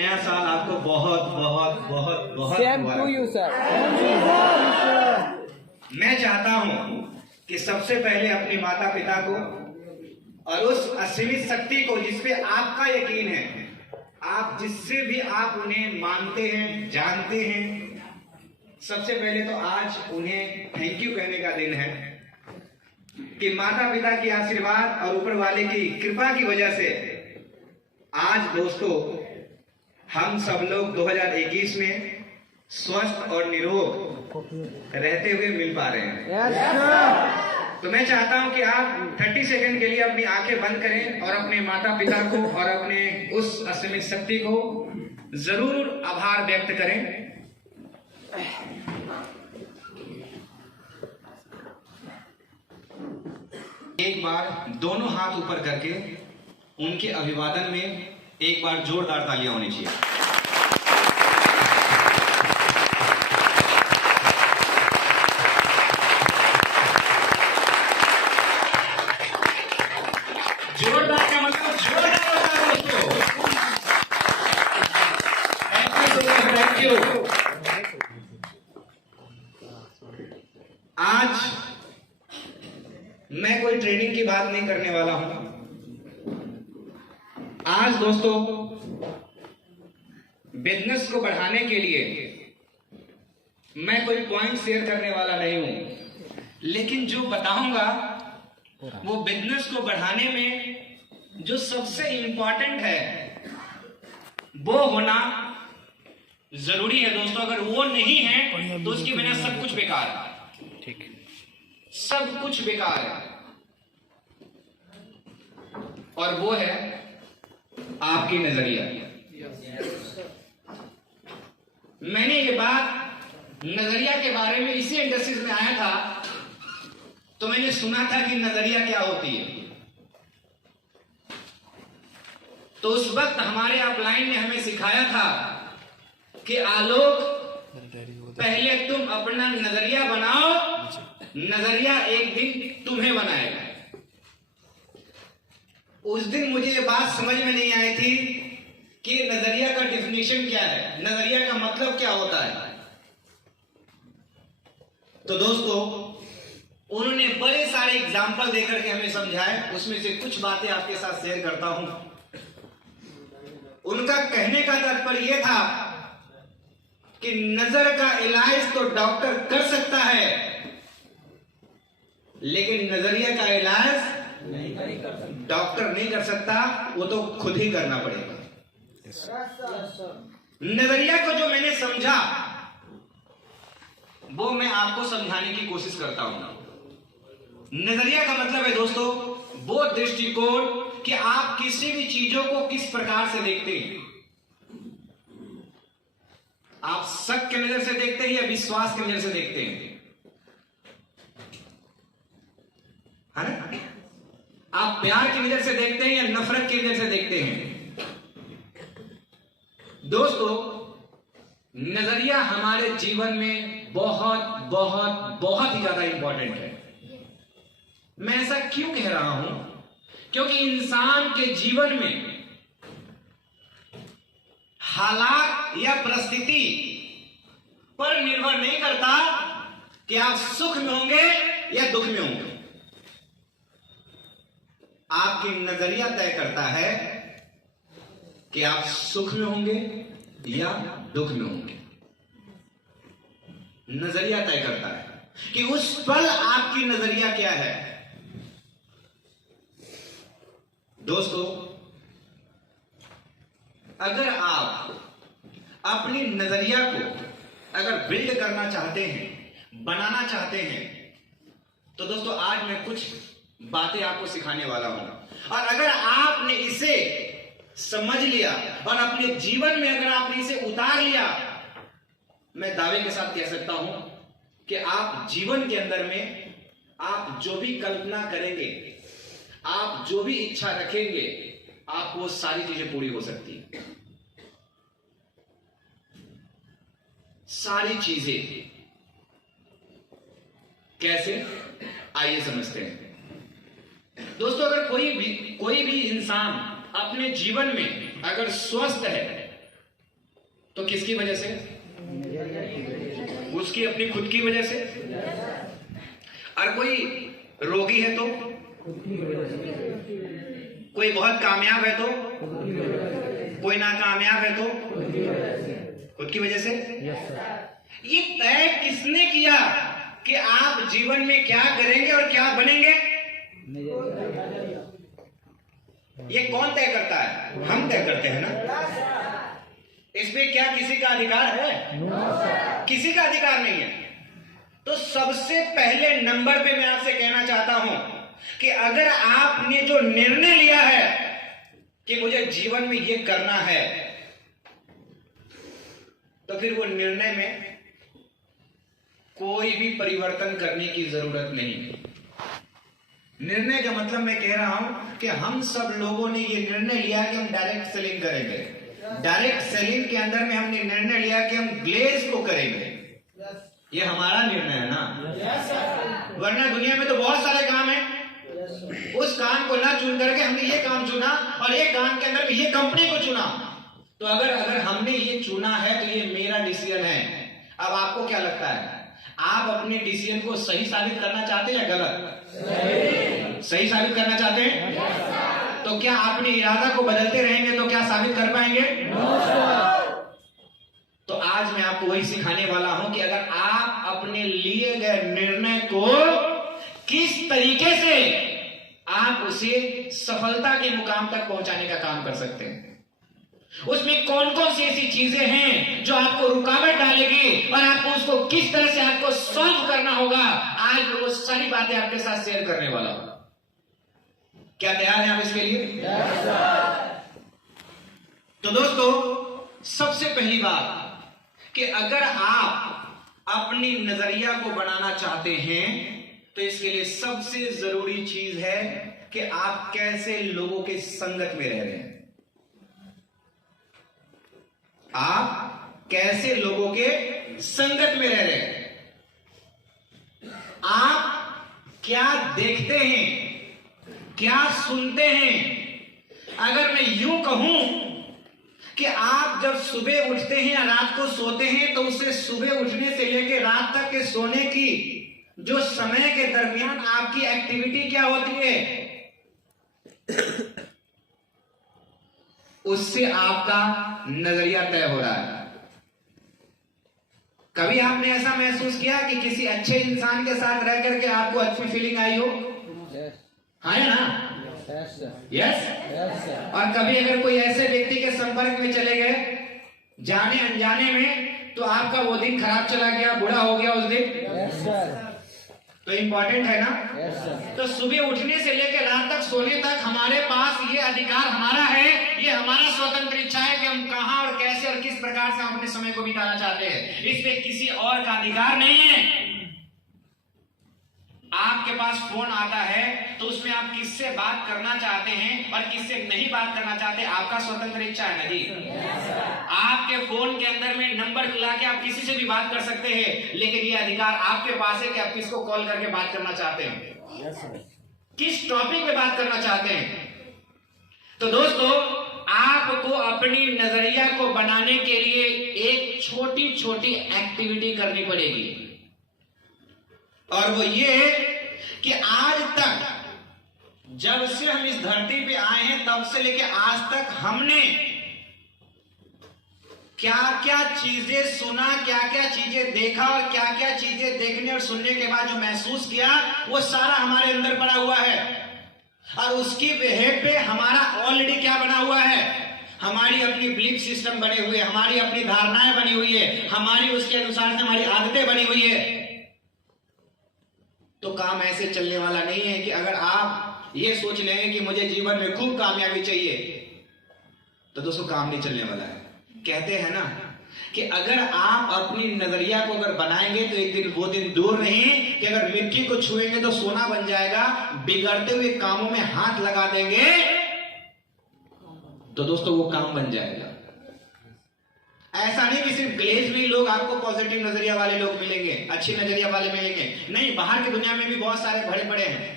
नया साल आपको बहुत बहुत बहुत बहुत सेम टू यू सर। मैं चाहता हूं कि सबसे पहले अपने माता पिता को और उस असीमित शक्ति को जिसपे आपका यकीन है, आप जिससे भी आप उन्हें मानते हैं, जानते हैं, सबसे पहले तो आज उन्हें थैंक यू कहने का दिन है कि माता पिता के आशीर्वाद और ऊपर वाले की कृपा की वजह से आज दोस्तों हम सब लोग 2021 में स्वस्थ और निरोग रहते हुए मिल पा रहे हैं। तो मैं चाहता हूं कि आप 30 सेकंड के लिए अपनी आंखें बंद करें और अपने माता पिता को और अपने उस असीमित शक्ति को जरूर आभार व्यक्त करें। एक बार दोनों हाथ ऊपर करके उनके अभिवादन में एक बार जोरदार तालियां होनी चाहिए। जोरदार का मतलब जोरदार होता है दोस्तों। Thank you. आज मैं कोई ट्रेनिंग की बात नहीं करने वाला हूं। आज दोस्तों बिजनेस को बढ़ाने के लिए मैं कोई पॉइंट शेयर करने वाला नहीं हूं, लेकिन जो बताऊंगा वो बिजनेस को बढ़ाने में जो सबसे इंपॉर्टेंट है वो होना जरूरी है दोस्तों। अगर वो नहीं है तो उसके बिना सब कुछ बेकार है। ठीक, सब कुछ बेकार है। और वो है आपकी नजरिया। मैंने ये बात नजरिया के बारे में इसी इंडस्ट्रीज में आया था तो मैंने सुना था कि नजरिया क्या होती है। तो उस वक्त हमारे अपलाइन ने हमें सिखाया था कि आलोक पहले तुम अपना नजरिया बनाओ, नजरिया एक दिन तुम्हें बनाएगा। उस दिन मुझे ये बात समझ में नहीं आई थी कि नजरिया का डेफिनेशन क्या है, नजरिया का मतलब क्या होता है। तो दोस्तों उन्होंने बड़े सारे एग्जाम्पल देकर के हमें समझाए। उसमें से कुछ बातें आपके साथ शेयर करता हूं। उनका कहने का तात्पर्य यह था कि नजर का इलाज तो डॉक्टर कर सकता है, लेकिन नजरिया का इलाज डॉक्टर नहीं कर सकता, वो तो खुद ही करना पड़ेगा। नजरिया को जो मैंने समझा वो मैं आपको समझाने की कोशिश करता हूं। नजरिया का मतलब है दोस्तों वो दृष्टिकोण कि आप किसी भी चीजों को किस प्रकार से देखते हैं। आप शक की नजर से देखते हैं या विश्वास की नजर से देखते हैं, है ना? आप प्यार की नजर से देखते हैं या नफरत की नजर से देखते हैं। दोस्तों नजरिया हमारे जीवन में बहुत बहुत बहुत ही ज्यादा इंपॉर्टेंट है। मैं ऐसा क्यों कह रहा हूं? क्योंकि इंसान के जीवन में हालात या परिस्थिति पर निर्भर नहीं करता कि आप सुख में होंगे या दुख में होंगे। आपकी नजरिया तय करता है कि आप सुख में होंगे या दुख में होंगे। नजरिया तय करता है कि उस पल आपकी नजरिया क्या है। दोस्तों अगर आप अपनी नजरिया को अगर बिल्ड करना चाहते हैं, बनाना चाहते हैं, तो दोस्तों आज मैं कुछ बातें आपको सिखाने वाला हूं। और अगर आपने इसे समझ लिया और अपने जीवन में अगर आपने इसे उतार लिया, मैं दावे के साथ कह सकता हूं कि आप जीवन के अंदर में आप जो भी कल्पना करेंगे, आप जो भी इच्छा रखेंगे, आपको वो सारी चीजें पूरी हो सकती है। सारी चीजें कैसे, आइए समझते हैं। दोस्तों अगर कोई भी इंसान अपने जीवन में अगर स्वस्थ है तो किसकी वजह से? उसकी अपनी खुद की वजह से। और कोई रोगी है तो, कोई बहुत कामयाब है तो, कोई नाकामयाब है तो खुद की वजह से। ये तय किसने किया कि आप जीवन में क्या करेंगे और क्या बनेंगे? ये कौन तय करता है? हम तय करते हैं ना। इसमें क्या किसी का अधिकार है? किसी का अधिकार नहीं है। तो सबसे पहले नंबर पे मैं आपसे कहना चाहता हूं कि अगर आपने जो निर्णय लिया है कि मुझे जीवन में ये करना है, तो फिर वो निर्णय में कोई भी परिवर्तन करने की जरूरत नहीं। निर्णय का मतलब मैं कह रहा हूं कि हम सब लोगों ने ये निर्णय लिया कि हम डायरेक्ट सेलिंग करेंगे। डायरेक्ट सेलिंग के अंदर में हमने निर्णय लिया कि हम ग्लेज को करेंगे। ये हमारा निर्णय है ना। वरना दुनिया में तो बहुत सारे काम हैं। उस काम को ना चुन करके हमने ये काम चुना और ये काम के अंदर ये कंपनी को चुना। तो अगर हमने ये चुना है तो ये मेरा डिसीजन है। अब आपको क्या लगता है, आप अपने डिसीजन को सही साबित करना चाहते हैं या गलत? सही साबित करना चाहते हैं? तो क्या अपने इरादा को बदलते रहेंगे तो क्या साबित कर पाएंगे? तो आज मैं आपको वही सिखाने वाला हूं कि अगर आप अपने लिए गए निर्णय को किस तरीके से आप उसे सफलता के मुकाम तक पहुंचाने का काम कर सकते हैं, उसमें कौन कौन सी ऐसी चीजें हैं जो आपको रुकावट डालेगी और आपको उसको किस तरह से आपको सॉल्व करना होगा, आज वो सारी बातें आपके साथ शेयर करने वाला हूं। क्या तैयार हैं आप इसके लिए? तो दोस्तों, सबसे पहली बात कि अगर आप अपनी नजरिया को बनाना चाहते हैं तो इसके लिए सबसे जरूरी चीज है कि आप कैसे लोगों के संगत में रह रहे हैं। आप कैसे लोगों के संगत में रह रहे हैं, आप क्या देखते हैं, क्या सुनते हैं। अगर मैं यूं कहूं कि आप जब सुबह उठते हैं या रात को सोते हैं तो उससे सुबह उठने से लेकर रात तक के सोने की जो समय के दरमियान आपकी एक्टिविटी क्या होती है, उससे आपका नजरिया तय हो रहा है। कभी आपने ऐसा महसूस किया कि किसी अच्छे इंसान के साथ रह करके आपको अच्छी फीलिंग आई हो? है ना? यस। और कभी अगर कोई ऐसे व्यक्ति के संपर्क में चले गए जाने अनजाने में तो आपका वो दिन खराब चला गया, बुरा हो गया उस दिन, तो इंपॉर्टेंट है ना। तो सुबह उठने से लेकर रात तक सोने तक हमारे पास ये अधिकार हमारा है, ये हमारा स्वतंत्र इच्छा है कि हम कहां और कैसे और किस प्रकार से हम अपने समय को बिताना चाहते हैं। इस पे किसी और का अधिकार नहीं है। आपके पास फोन आता है तो उसमें आप किससे बात करना चाहते हैं और किससे नहीं बात करना चाहते, आपका स्वतंत्र इच्छा है ना जी। आपके फोन के अंदर में नंबर मिला के आप किसी से भी बात कर सकते हैं, लेकिन ये अधिकार आपके पास है कि आप किसको कॉल करके बात करना चाहते हैं, किस टॉपिक पे बात करना चाहते हैं। तो दोस्तों, आपको अपनी नजरिया को बनाने के लिए एक छोटी छोटी एक्टिविटी करनी पड़ेगी, और वो ये कि आज तक जब से हम इस धरती पे आए हैं तब से लेके आज तक हमने क्या क्या चीजें सुना, क्या क्या चीजें देखा और क्या क्या चीजें देखने और सुनने के बाद जो महसूस किया, वो सारा हमारे अंदर पड़ा हुआ है। और उसकी बेहेड पे हमारा ऑलरेडी क्या बना हुआ है, हमारी अपनी बिलीफ सिस्टम बने हुए, हमारी अपनी धारणाएं बनी हुई है, हमारी उसके अनुसार से हमारी आदतें बनी हुई है। तो काम ऐसे चलने वाला नहीं है कि अगर आप ये सोच लेंगे कि मुझे जीवन में खूब कामयाबी चाहिए, तो दोस्तों काम नहीं चलने वाला है। कहते हैं ना कि अगर आप अपनी नजरिया को अगर बनाएंगे तो एक दिन वो दिन दूर नहीं कि अगर मिट्टी को छुएंगे तो सोना बन जाएगा। बिगड़ते हुए कामों में हाथ लगा देंगे तो दोस्तों वो काम बन जाएगा। ऐसा नहीं कि सिर्फ ग्लेज में लोग आपको पॉजिटिव नजरिया वाले लोग मिलेंगे, अच्छी नजरिया वाले मिलेंगे, नहीं, बाहर की दुनिया में भी बहुत सारे बड़े बड़े हैं,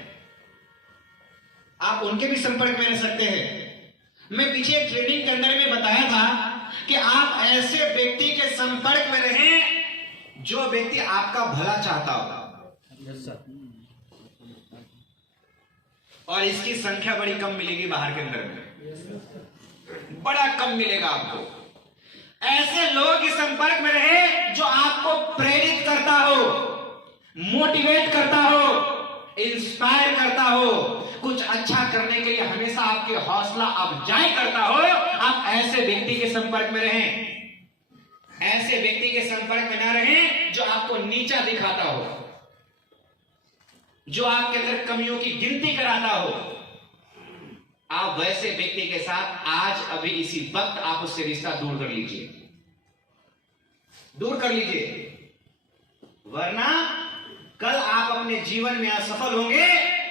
आप उनके भी संपर्क में रह सकते हैं। मैं पीछे ट्रेनिंग के अंदर में बताया था कि आप ऐसे व्यक्ति के संपर्क में रहें जो व्यक्ति आपका भला चाहता हो। और इसकी संख्या बड़ी कम मिलेगी बाहर के अंदर में, बड़ा कम मिलेगा आपको। ऐसे लोगों के संपर्क में रहे जो आपको प्रेरित करता हो, मोटिवेट करता हो, इंस्पायर करता हो, कुछ अच्छा करने के लिए हमेशा आपके हौसला अफजाई करता हो। आप ऐसे व्यक्ति के संपर्क में रहें। ऐसे व्यक्ति के संपर्क में ना रहें जो आपको नीचा दिखाता हो, जो आपके अंदर कमियों की गिनती कराता हो। आप वैसे व्यक्ति के साथ आज अभी इसी वक्त आप उससे रिश्ता दूर कर लीजिए, दूर कर लीजिए, वरना कल आप अपने जीवन में असफल होंगे,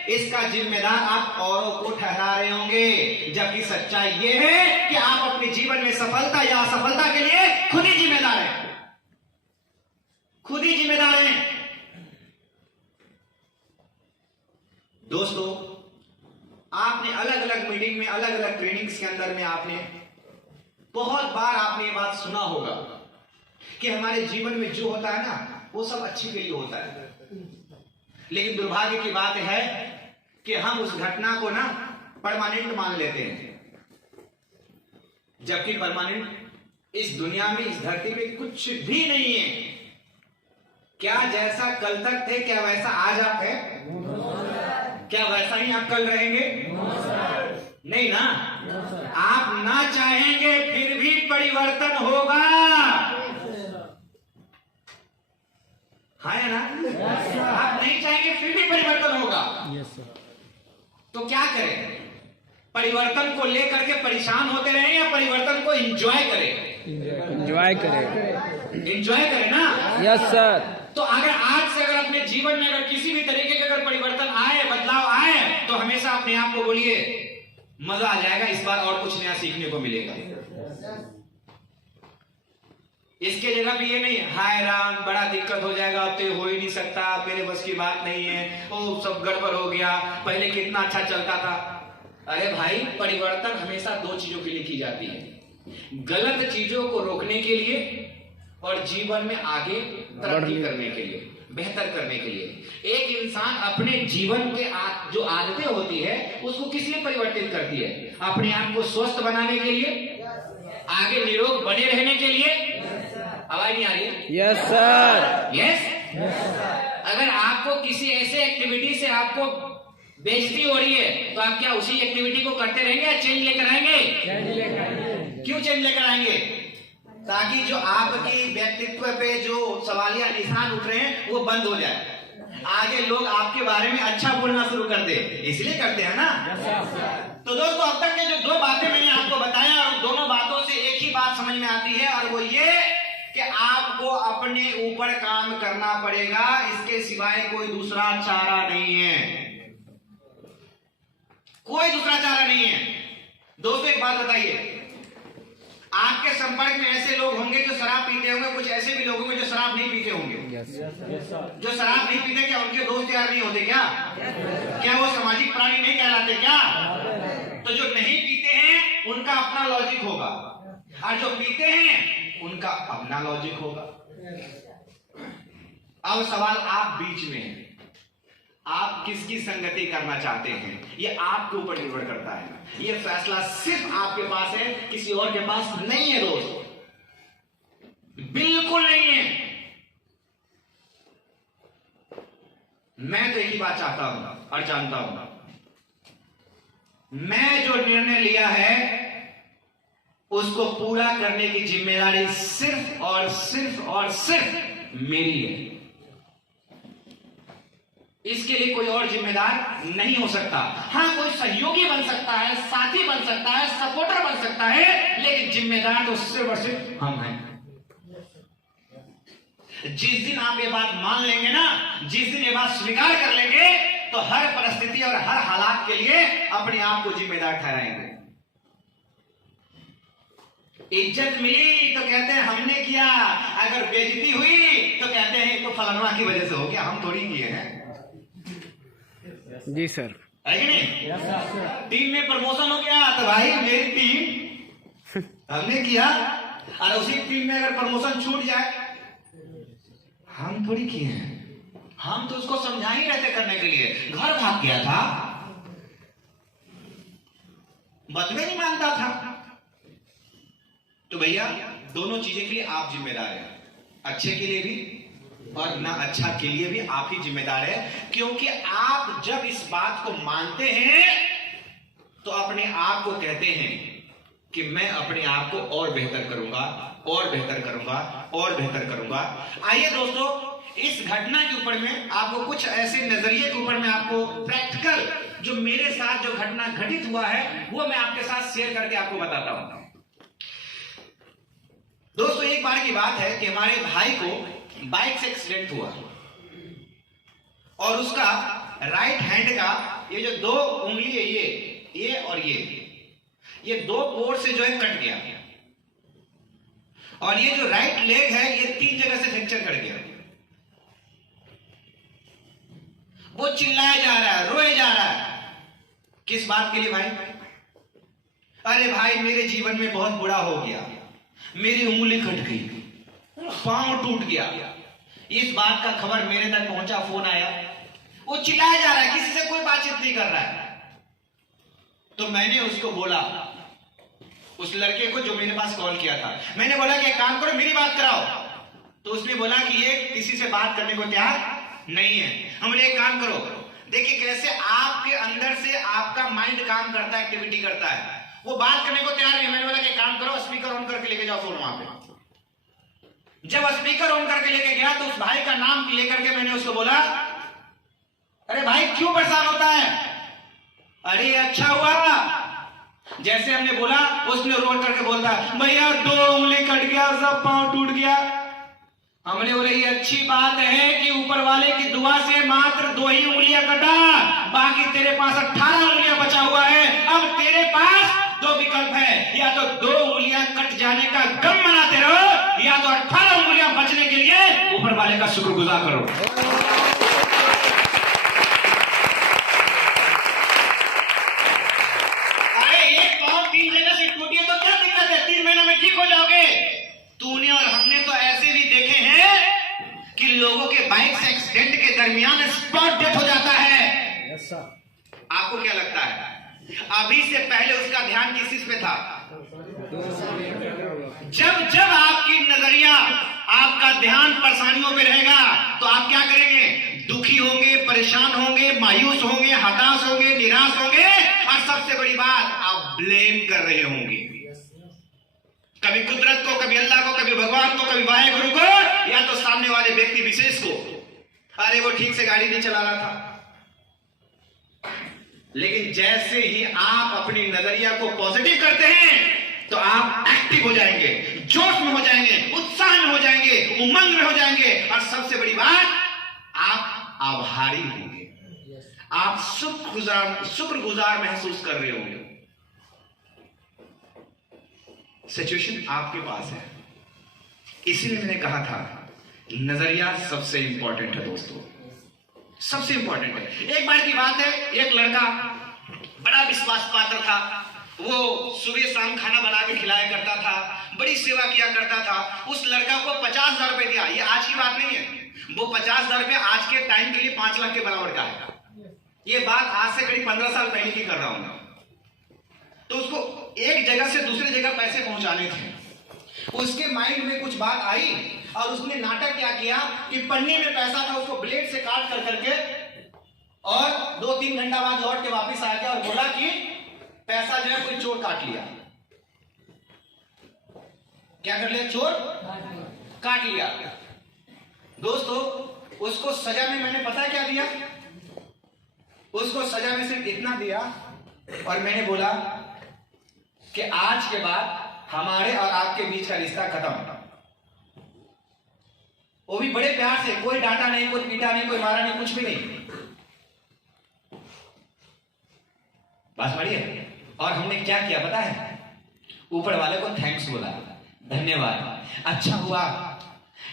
इसका जिम्मेदार आप औरों को ठहरा रहे होंगे। जबकि सच्चाई यह है कि आप अपने जीवन में सफलता या असफलता के लिए खुद ही जिम्मेदार हैं, खुद ही जिम्मेदार हैं। दोस्तों, आपने अलग अलग मीटिंग में, अलग अलग ट्रेनिंग्स के अंदर में आपने बहुत बार आपने ये बात सुना होगा कि हमारे जीवन में जो होता है ना वो सब अच्छे के लिए होता है। लेकिन दुर्भाग्य की बात है कि हम उस घटना को ना परमानेंट मान लेते हैं, जबकि परमानेंट इस दुनिया में, इस धरती पे कुछ भी नहीं है। क्या जैसा कल तक थे क्या वैसा आज आप है? क्या वैसा ही आप कल रहेंगे? नहीं ना। आप ना चाहेंगे फिर भी परिवर्तन होगा, है ना? आप नहीं चाहेंगे फिर भी परिवर्तन होगा। तो क्या करें? परिवर्तन को लेकर के परेशान होते रहें या परिवर्तन को एंजॉय करें? एंजॉय करें, एंजॉय करें ना। Yes sir. तो अगर आज से अगर अपने जीवन में अगर किसी भी तरीके के अगर परिवर्तन आए, बदलाव आए, तो हमेशा अपने आप को बोलिए मजा आ जाएगा, इस बार और कुछ नया सीखने को मिलेगा। इसके जगह भी ये नहीं हाय राम बड़ा दिक्कत हो जाएगा, अब तो हो ही नहीं सकता, मेरे बस की बात नहीं है, ओ सब गड़बड़ हो गया, पहले कितना अच्छा चलता था। अरे भाई, परिवर्तन हमेशा दो चीजों के लिए की जाती है, गलत चीजों को रोकने के लिए और जीवन में आगे तरक्की करने के लिए, बेहतर करने के लिए। एक इंसान अपने जीवन के जो आदतें होती है उसको किस लिए परिवर्तित करती है? अपने आप को स्वस्थ बनाने के लिए, आगे निरोग बने रहने के लिए। आवाज नहीं आ रही है? Yes sir. यस। अगर आपको किसी ऐसे एक्टिविटी से आपको बेइज्जती हो रही है तो आप क्या उसी एक्टिविटी को करते रहेंगे या चेंज लेकर आएंगे? क्यों चेंज लेकर आएंगे? ताकि जो आपकी व्यक्तित्व पे जो सवालिया निशान उठ रहे हैं वो बंद हो जाए, आगे लोग आपके बारे में अच्छा बोलना शुरू कर दे, इसलिए करते हैं ना। तो दोस्तों, अब तक के जो दो बातें मैंने आपको बताया और दोनों बातों से एक ही बात समझ में आती है और वो ये कि आपको अपने ऊपर काम करना पड़ेगा, इसके सिवाय कोई दूसरा चारा नहीं है, कोई दूसरा चारा नहीं है। दोस्तों, एक बात बताइए, आपके संपर्क में ऐसे लोग होंगे जो शराब पीते होंगे, कुछ ऐसे भी लोग होंगे जो शराब नहीं पीते होंगे। जो शराब नहीं पीते क्या उनके दोस्त यार नहीं होते क्या? क्या वो सामाजिक प्राणी नहीं कहलाते क्या? तो जो नहीं पीते हैं उनका अपना लॉजिक होगा और जो पीते हैं उनका अपना लॉजिक होगा। अब सवाल आप बीच में है, आप किसकी संगति करना चाहते हैं ये आपके ऊपर निर्भर करता है। ये फैसला सिर्फ आपके पास है, किसी और के पास नहीं है दोस्त, बिल्कुल नहीं है। मैं तो एक ही बात चाहता हूं और जानता हूं, मैं जो निर्णय लिया है उसको पूरा करने की जिम्मेदारी सिर्फ और सिर्फ और सिर्फ मेरी है। इसके लिए कोई और जिम्मेदार नहीं हो सकता। हाँ, कोई सहयोगी बन सकता है, साथी बन सकता है, सपोर्टर बन सकता है, लेकिन जिम्मेदार तो सिर्फ और सिर्फ हम हैं। जिस दिन आप ये बात मान लेंगे ना, जिस दिन ये बात स्वीकार कर लेंगे, तो हर परिस्थिति और हर हालात के लिए अपने आप को जिम्मेदार ठहराएंगे। इज्जत मिली तो कहते हैं हमने किया, अगर बेइज्जती हुई तो कहते हैं तो फलाना की वजह से हो गया, हम थोड़ी किए हैं। जी सर, है कि नहीं? टीम में प्रमोशन हो गया तो भाई मेरी टीम, हमने किया। और उसी फील्ड में अगर प्रमोशन छूट जाए, हम थोड़ी किए हैं, हम तो उसको समझा ही रहते करने के लिए। घर भाग गया था, बात में नहीं मानता था। तो भैया दोनों चीजें के लिए आप जिम्मेदार हैं, अच्छे के लिए भी और ना अच्छा के लिए भी आप ही जिम्मेदार है। क्योंकि आप जब इस बात को मानते हैं तो अपने आप को कहते हैं कि मैं अपने आप को और बेहतर करूंगा, और बेहतर करूंगा, और बेहतर करूंगा। आइए दोस्तों, इस घटना के ऊपर में आपको कुछ ऐसे नजरिए के ऊपर में आपको प्रैक्टिकल जो मेरे साथ जो घटना घटित हुआ है वो मैं आपके साथ शेयर करके आपको बताता हूं। दोस्तों एक बार की बात है कि हमारे भाई को बाइक से एक्सीडेंट हुआ और उसका राइट हैंड का ये जो दो उंगली है, ये और ये दो पोर से जो है कट गया, और ये जो राइट लेग है ये 3 जगह से फ्रैक्चर कर गया। वो चिल्लाया जा रहा है, रोए जा रहा है। किस बात के लिए भाई? अरे भाई मेरे जीवन में बहुत बुरा हो गया, मेरी उंगली कट गई, पांव टूट गया। इस बात का खबर मेरे तक पहुंचा, फोन आया, वो चिल्लाया जा रहा है, किसी से कोई बातचीत नहीं कर रहा है। तो मैंने उसको बोला, उस लड़के को जो मेरे पास कॉल किया था, मैंने बोला कि एक काम करो मेरी बात कराओ। तो उसने बोला कि ये किसी से बात करने को तैयार नहीं है। हमने एक काम करो, देखिए कैसे आपके अंदर से आपका माइंड काम करता है, एक्टिविटी करता है। वो बात करने को तैयार नहीं। मैंने बोला कि काम करो, स्पीकर ऑन करके लेके जाओ फोन वहां पे। जब स्पीकर ऑन करके लेके गया तो उस भाई का नाम लेकर के मैंने उसको बोला, अरे भाई क्यों परेशान होता है? अरे अच्छा हुआ। जैसे हमने बोला उसने रोड करके बोलता, भैया 2 उंगली कट गया, सब पांव टूट गया। हमने बोले ये अच्छी बात है कि ऊपर वाले की दुआ से मात्र 2 ही उंगलियां कटा, बाकी तेरे पास 18 उंगलियां बचा हुआ है। अब तेरे पास 2 विकल्प है, या तो 2 उंगलियां कट जाने का गम मनाते रहो, या तो 18 उंगलियां बचने के लिए ऊपर वाले का शुक्रगुजार करो। अरे एक पांव 3 जगह से टूटी है तो क्या दिक्कत है? 3 महीनों में ठीक हो जाओगे। तूने और हमने तो ऐसे भी देखे हैं कि लोगों के बाइक से एक्सीडेंट के दरमियान स्पॉट डेथ हो जाता है। आपको क्या लगता है अभी से पहले उसका ध्यान किस चीज पे था? जब आपकी नजरिया, आपका ध्यान परेशानियों पे रहेगा तो आप क्या करेंगे? दुखी होंगे, परेशान होंगे, मायूस होंगे, हताश होंगे, निराश होंगे, और सबसे बड़ी बात आप ब्लेम कर रहे होंगे, कभी कुदरत को, कभी अल्लाह को, कभी भगवान को, कभी वाहेगुरु को, या तो सामने वाले व्यक्ति विशेष को। अरे वो ठीक से गाड़ी नहीं चला रहा था। लेकिन जैसे ही आप अपनी नजरिया को पॉजिटिव करते हैं तो आप एक्टिव हो जाएंगे, जोश में हो जाएंगे, उत्साह में हो जाएंगे, उमंग में हो जाएंगे, और सबसे बड़ी बात आप आभारी होंगे, आप शुक्रगुजार महसूस कर रहे होंगे। सिचुएशन आपके पास है, इसीलिए मैंने कहा था नजरिया सबसे इंपॉर्टेंट है दोस्तों, सबसे इंपॉर्टेंट है। एक बार की बात है, एक लड़का बड़ा विश्वास पात्र था, वो सुबह शाम खाना बना के खिलाया करता था, बड़ी सेवा किया करता था। उस लड़का को 50,000 रुपए दिया। ये आज की बात नहीं है, वो 50,000 रुपए आज के टाइम के लिए 5 लाख के बराबर का है। ये बात आज से करीब 15 साल पहले की कर रहा हूं। तो उसको एक जगह से दूसरी जगह पैसे पहुंचाने थे। उसके माइंड में कुछ बात आई और उसने नाटक क्या किया कि पन्नी में पैसा था, उसको ब्लेड से काट कर करके, और 2-3 घंटा बाद लौट के वापस आ गया और बोला कि पैसा जो है कोई चोर काट लिया। क्या कर लिया? चोर काट लिया। दोस्तों उसको सजा में मैंने पता क्या दिया? उसको सजा में सिर्फ इतना दिया, और मैंने बोला कि आज के बाद हमारे और आपके बीच का रिश्ता खत्म। वो भी बड़े प्यार से, कोई डांटा नहीं, कोई पीटा नहीं, कोई मारा नहीं, कुछ भी नहीं। बात बढ़िया। और हमने क्या किया पता है? ऊपर वाले को थैंक्स बोला, धन्यवाद। अच्छा हुआ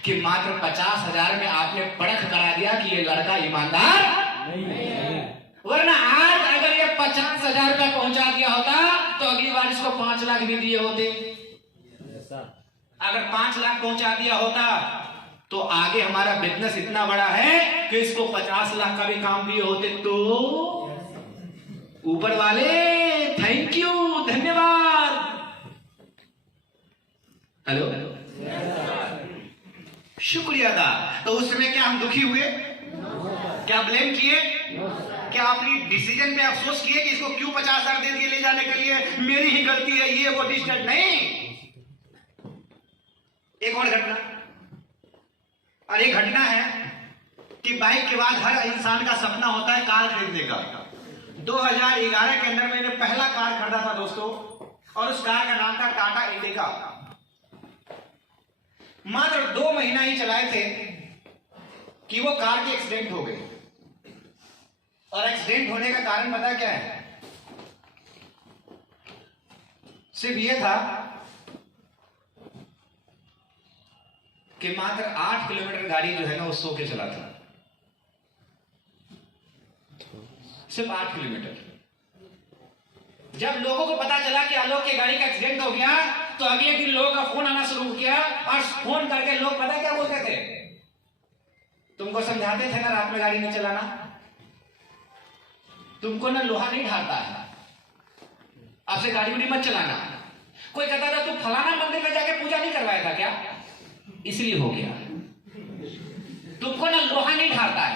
कि मात्र 50,000 में आपने परख करा दिया कि ये लड़का ईमानदार नहीं है। वरना आज अगर ये 50,000 रुपया पहुंचा दिया होता तो अगली बार इसको 5 लाख भी दिए होते। अगर 5 लाख पहुंचा दिया होता तो आगे हमारा बिजनेस इतना बड़ा है कि इसको 50 लाख का भी काम दिए होते तो। ऊपर वाले थैंक यू, धन्यवाद। हेलो, शुक्रिया था। तो उस समय क्या हम दुखी हुए? क्या ब्लेम किए? क्या अपनी डिसीजन पे अफसोस किए कि इसको क्यों 50,000 दे दिए ले जाने के लिए, मेरी ही गलती है, ये वो डिसीजन नहीं। एक और घटना, और एक घटना है कि बाइक के बाद हर इंसान का सपना होता है कार खरीदने का। 2011 के अंदर मैंने पहला कार खरीदा था दोस्तों, और उस कार का नाम था टाटा इंडिका। मात्र 2 महीना ही चलाए थे कि वो कार की एक्सीडेंट हो गई। और एक्सीडेंट होने का कारण पता क्या है? सिर्फ ये था कि मात्र 8 किलोमीटर गाड़ी जो है ना वो सो के चला था, सिर्फ 8 किलोमीटर। जब लोगों को पता चला कि आलोक की गाड़ी का एक्सीडेंट हो गया तो अगले दिन लोगों का फोन आना शुरू किया, और फोन करके लोग पता क्या बोलते थे? तुमको समझाते थे ना रात में गाड़ी नहीं चलाना, तुमको ना लोहा नहीं ढालता है, आपसे गाड़ी उड़ी मत चलाना। कोई कहता था तुम फलाना मंदिर में जाके पूजा नहीं करवाया था क्या, इसलिए हो गया। तुमको ना लोहा नहीं ढालता है,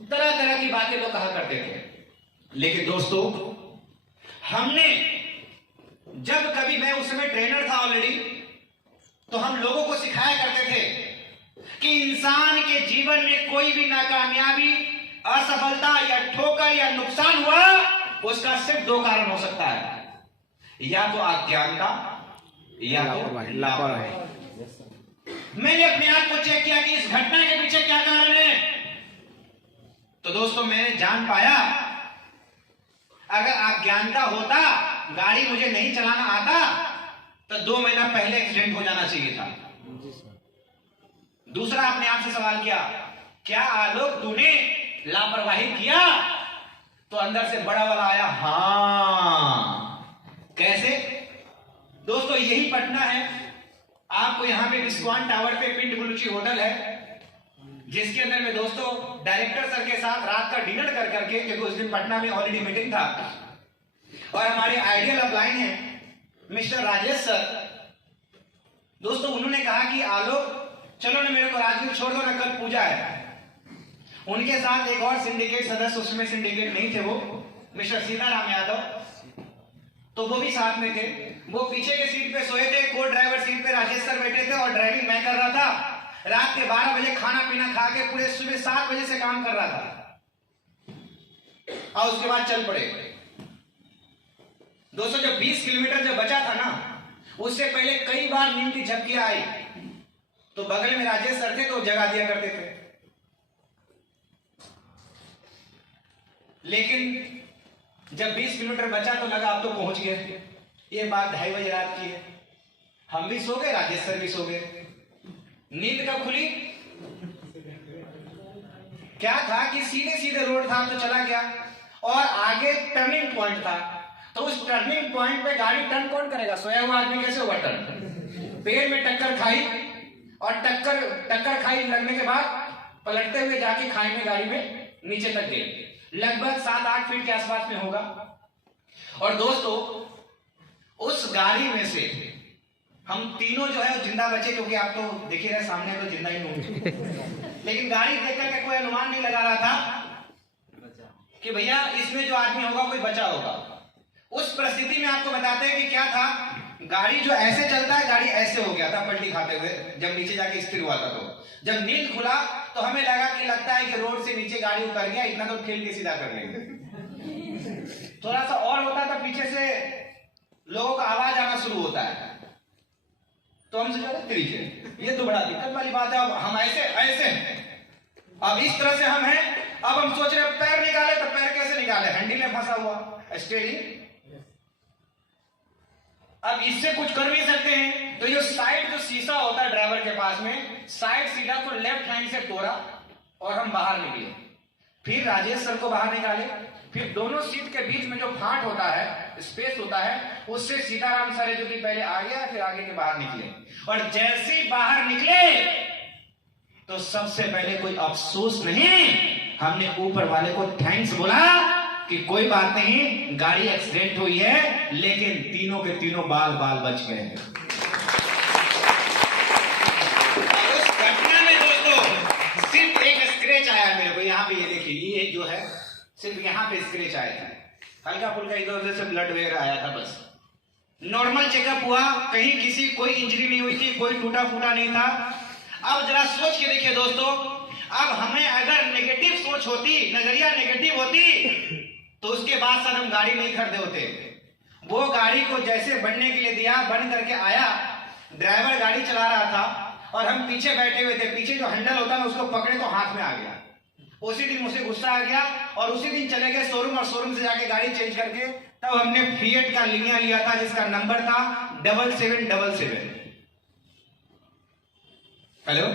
तरह तरह की बातें लोग कहा करते थे। लेकिन दोस्तों, हमने जब कभी, मैं उस समय ट्रेनर था ऑलरेडी, तो हम लोगों को सिखाया करते थे कि इंसान के जीवन में कोई भी नाकामयाबी, असफलता या ठोकर या नुकसान हुआ, उसका सिर्फ 2 कारण हो सकता है, या तो अज्ञानता या तो लापरवाही। मैंने अपने आप को चेक किया कि इस घटना के पीछे क्या कारण है। तो दोस्तों, मैंने जान पाया अगर अज्ञानता होता, गाड़ी मुझे नहीं चलाना आता, तो 2 महीना पहले एक्सीडेंट हो जाना चाहिए था। दूसरा, अपने आप से सवाल किया, क्या आलोक तूने लापरवाही किया? तो अंदर से बड़ा वाला आया, हां। कैसे? दोस्तों, यही पटना है। आपको यहां पे डिस्काउंट टावर पे पिंड बलूची होटल है, जिसके अंदर में दोस्तों डायरेक्टर सर के साथ रात का डिनर कर करके, क्योंकि उस दिन पटना में ऑलरेडी मीटिंग था, और हमारे आइडियल अपलाइन है मिस्टर राजेश सर। दोस्तों, उन्होंने कहा कि आलोक चलो ना, मेरे को राजगीर छोड़ दो ना, कल पूजा है। उनके साथ एक और सिंडिकेट सदस्य, उसमें सिंडिकेट नहीं थे, वो मिस्टर सीताराम यादव, तो वो भी साथ में थे। वो पीछे के सीट पे सोए थे, को ड्राइवर सीट पे राजेश सर बैठे थे, और ड्राइविंग मैं कर रहा था। रात के 12 बजे खाना पीना खा के पूरे सुबह 7 बजे से काम कर रहा था, और उसके बाद चल पड़े। दोस्तों, जब 20 किलोमीटर जब बचा था ना, उससे पहले कई बार नींद की झपकियां आई, तो बगल में राजेश सर थे, तो जगा दिया करते थे। लेकिन जब 20 किलोमीटर बचा तो लगा अब तो पहुंच गए। ये बात 2:30 बजे रात की है। हम भी सो गए, राजेश सर भी सो गए। नींद कब खुली? क्या था कि सीधे सीधे रोड था तो चला गया, और आगे टर्निंग पॉइंट था, तो उस टर्निंग पॉइंट पे गाड़ी टर्न कौन करेगा? सोया हुआ आदमी कैसे होगा टर्न? पेड़ में टक्कर खाई, और टक्कर खाई लगने के बाद पलटते हुए जाके खाई में गाड़ी में नीचे तक गए, लगभग 7-8 फीट के आसपास में होगा। और दोस्तों, उस गाड़ी में से हम तीनों जो है जिंदा बचे, क्योंकि आप तो देख ही रहे सामने, तो जिंदा ही नहीं। लेकिन गाड़ी देख करके कोई अनुमान नहीं लगा रहा था कि भैया इसमें जो आदमी होगा कोई बचा होगा। उस परिस्थिति में आपको बताते हैं कि क्या था, गाड़ी जो ऐसे चलता है, गाड़ी ऐसे हो गया था पलटी खाते हुए, जब नीचे जाके स्थिर हुआ था। तो जब नींद खुला तो हमें लगा कि लगता है कि रोड से नीचे गाड़ी उतर गया, इतना तो ठेल के सीधा कर लेंगे। थोड़ा सा और होता था, पीछे से लोगों का आवाज आना शुरू होता है, तो हम सोचा तरीके, ये तो बड़ा दिक्कत वाली बात है। अब हम ऐसे अब इस तरह से हम हैं, अब हम सोच रहे पैर निकाले, तो पैर कैसे निकाले? हैंडल में फंसा हुआ स्टीयरिंग, अब इससे कुछ कर नहीं सकते हैं। तो ये साइड जो शीशा होता है ड्राइवर के पास में, साइड सीधा को लेफ्ट हैंड से तोड़ा, और हम बाहर निकले। फिर राजेश सर को बाहर निकाले, फिर दोनों सीट के बीच में जो फाट होता है, स्पेस होता है, उससे सीताराम सर जो कि पहले आ गया, फिर आगे के बाहर निकले। और जैसे ही बाहर निकले तो सबसे पहले कोई अफसोस नहीं, हमने ऊपर वाले को थैंक्स बोला कि कोई बात नहीं, गाड़ी एक्सीडेंट हुई है लेकिन तीनों के तीनों बाल बाल बच गए हैं। उस घटना में दोस्तों सिर्फ एक स्क्रैच आया मेरे को, यहाँ पे ये देखिए, ये जो है सिर्फ यहाँ पे स्क्रैच आया था, हल्का फुल्का इधर उधर से ब्लड वगैरह आया था, बस नॉर्मल चेकअप हुआ, कहीं किसी कोई इंजरी नहीं हुई थी, कोई टूटा फूटा नहीं था। अब जरा सोच के देखिए दोस्तों, अब हमें अगर नेगेटिव सोच होती, नजरिया नेगेटिव होती, तो उसके बाद सर हम गाड़ी नहीं खरीदे होते। वो गाड़ी को जैसे बनने के लिए दिया, बन करके आया, ड्राइवर गाड़ी चला रहा था और हम पीछे बैठे हुए थे, पीछे जो हैंडल होता है उसको पकड़े तो हाथ में आ गया। उसी दिन मुझे गुस्सा आ गया और उसी दिन चले गए शोरूम, और शोरूम से जाके गाड़ी चेंज करके तब हमने फिएट का लिनिया लिया था, जिसका नंबर था 7777। हेलो,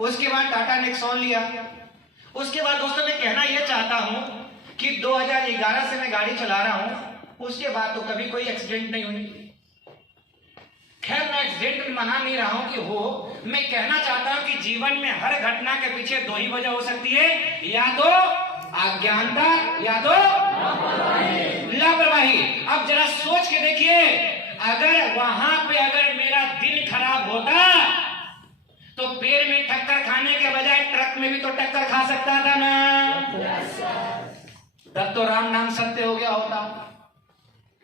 उसके बाद टाटा नेक्सॉन लिया। उसके बाद दोस्तों मैं कहना यह चाहता हूं कि 2011 से मैं गाड़ी चला रहा हूं, उसके बाद तो कभी कोई एक्सीडेंट नहीं हुई। खैर मैं एक्सीडेंट में मना नहीं रहा हूं कि हो, मैं कहना चाहता हूं कि जीवन में हर घटना के पीछे दो ही वजह हो सकती है, या तो अज्ञानता या तो लापरवाही। अब जरा सोच के देखिए, अगर वहां पे अगर मेरा दिल खराब होता तो पेड़ में टक्कर खाने के बजाय ट्रक में भी तो टक्कर खा सकता था ना, तब तो राम नाम सत्य हो गया होता।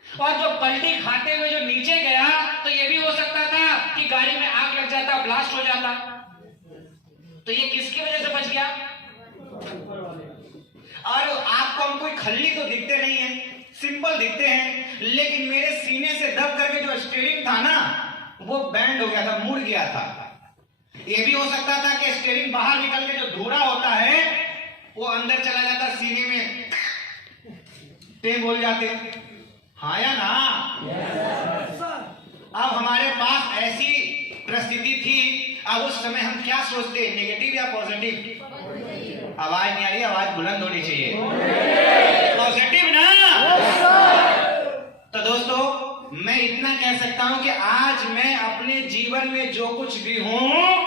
और जो पलटी खाते हुए जो नीचे गया तो ये भी हो सकता था कि गाड़ी में आग लग जाता, ब्लास्ट हो जाता। तो ये किसकी वजह से बच गया? और आपको हम कोई खल्ली तो दिखते नहीं है, सिंपल दिखते हैं, लेकिन मेरे सीने से दब करके जो स्टीयरिंग था ना, वो बैंड हो गया था, मुड़ गया था। ये भी हो सकता था कि स्टीयरिंग बाहर निकल के जो धूरा होता है वो अंदर चला जाता, सीने में टे बोल जाते। हाँ या ना? अब हमारे पास ऐसी परिस्थिति थी, अब उस समय हम क्या सोचते, नेगेटिव या पॉजिटिव? आवाज नहीं आ रही, आवाज बुलंद होनी चाहिए। पॉजिटिव ना? तो दोस्तों मैं इतना कह सकता हूं कि आज मैं अपने जीवन में जो कुछ भी हूं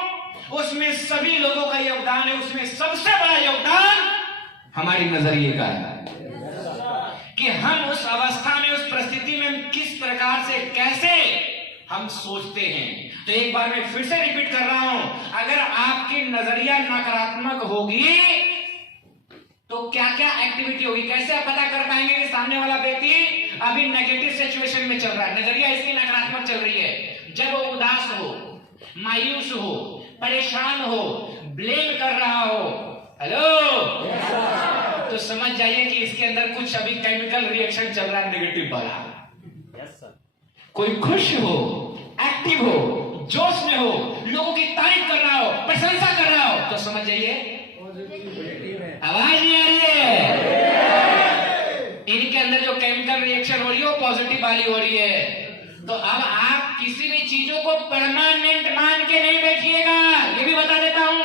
उसमें सभी लोगों का योगदान है। उसमें सबसे बड़ा योगदान हमारी नजरिए का है कि हम उस अवस्था में, उस परिस्थिति में किस प्रकार से, कैसे हम सोचते हैं। तो एक बार मैं फिर से रिपीट कर रहा हूं, अगर आपकी नजरिया नकारात्मक होगी तो क्या क्या एक्टिविटी होगी, कैसे आप पता कर पाएंगे कि सामने वाला व्यक्ति अभी नेगेटिव सिचुएशन में चल रहा है, नजरिया इसकी नकारात्मक चल रही है। जब वो उदास हो, मायूस हो, परेशान हो, ब्लेम कर रहा हो, हेलो, तो समझ जाइए कि इसके अंदर कुछ अभी केमिकल रिएक्शन चल रहा है नेगेटिव वाला। कोई खुश हो, एक्टिव हो, जोश में हो, लोगों की तारीफ कर रहा हो, प्रशंसा कर रहा हो, तो समझ जाइए आवाज नहीं आ रही है, इनके अंदर जो केमिकल रिएक्शन हो रही है वो पॉजिटिव वाली हो रही है। तो अब आप किसी भी चीजों को परमानेंट मान के नहीं बैठिएगा, ये भी बता देता हूं।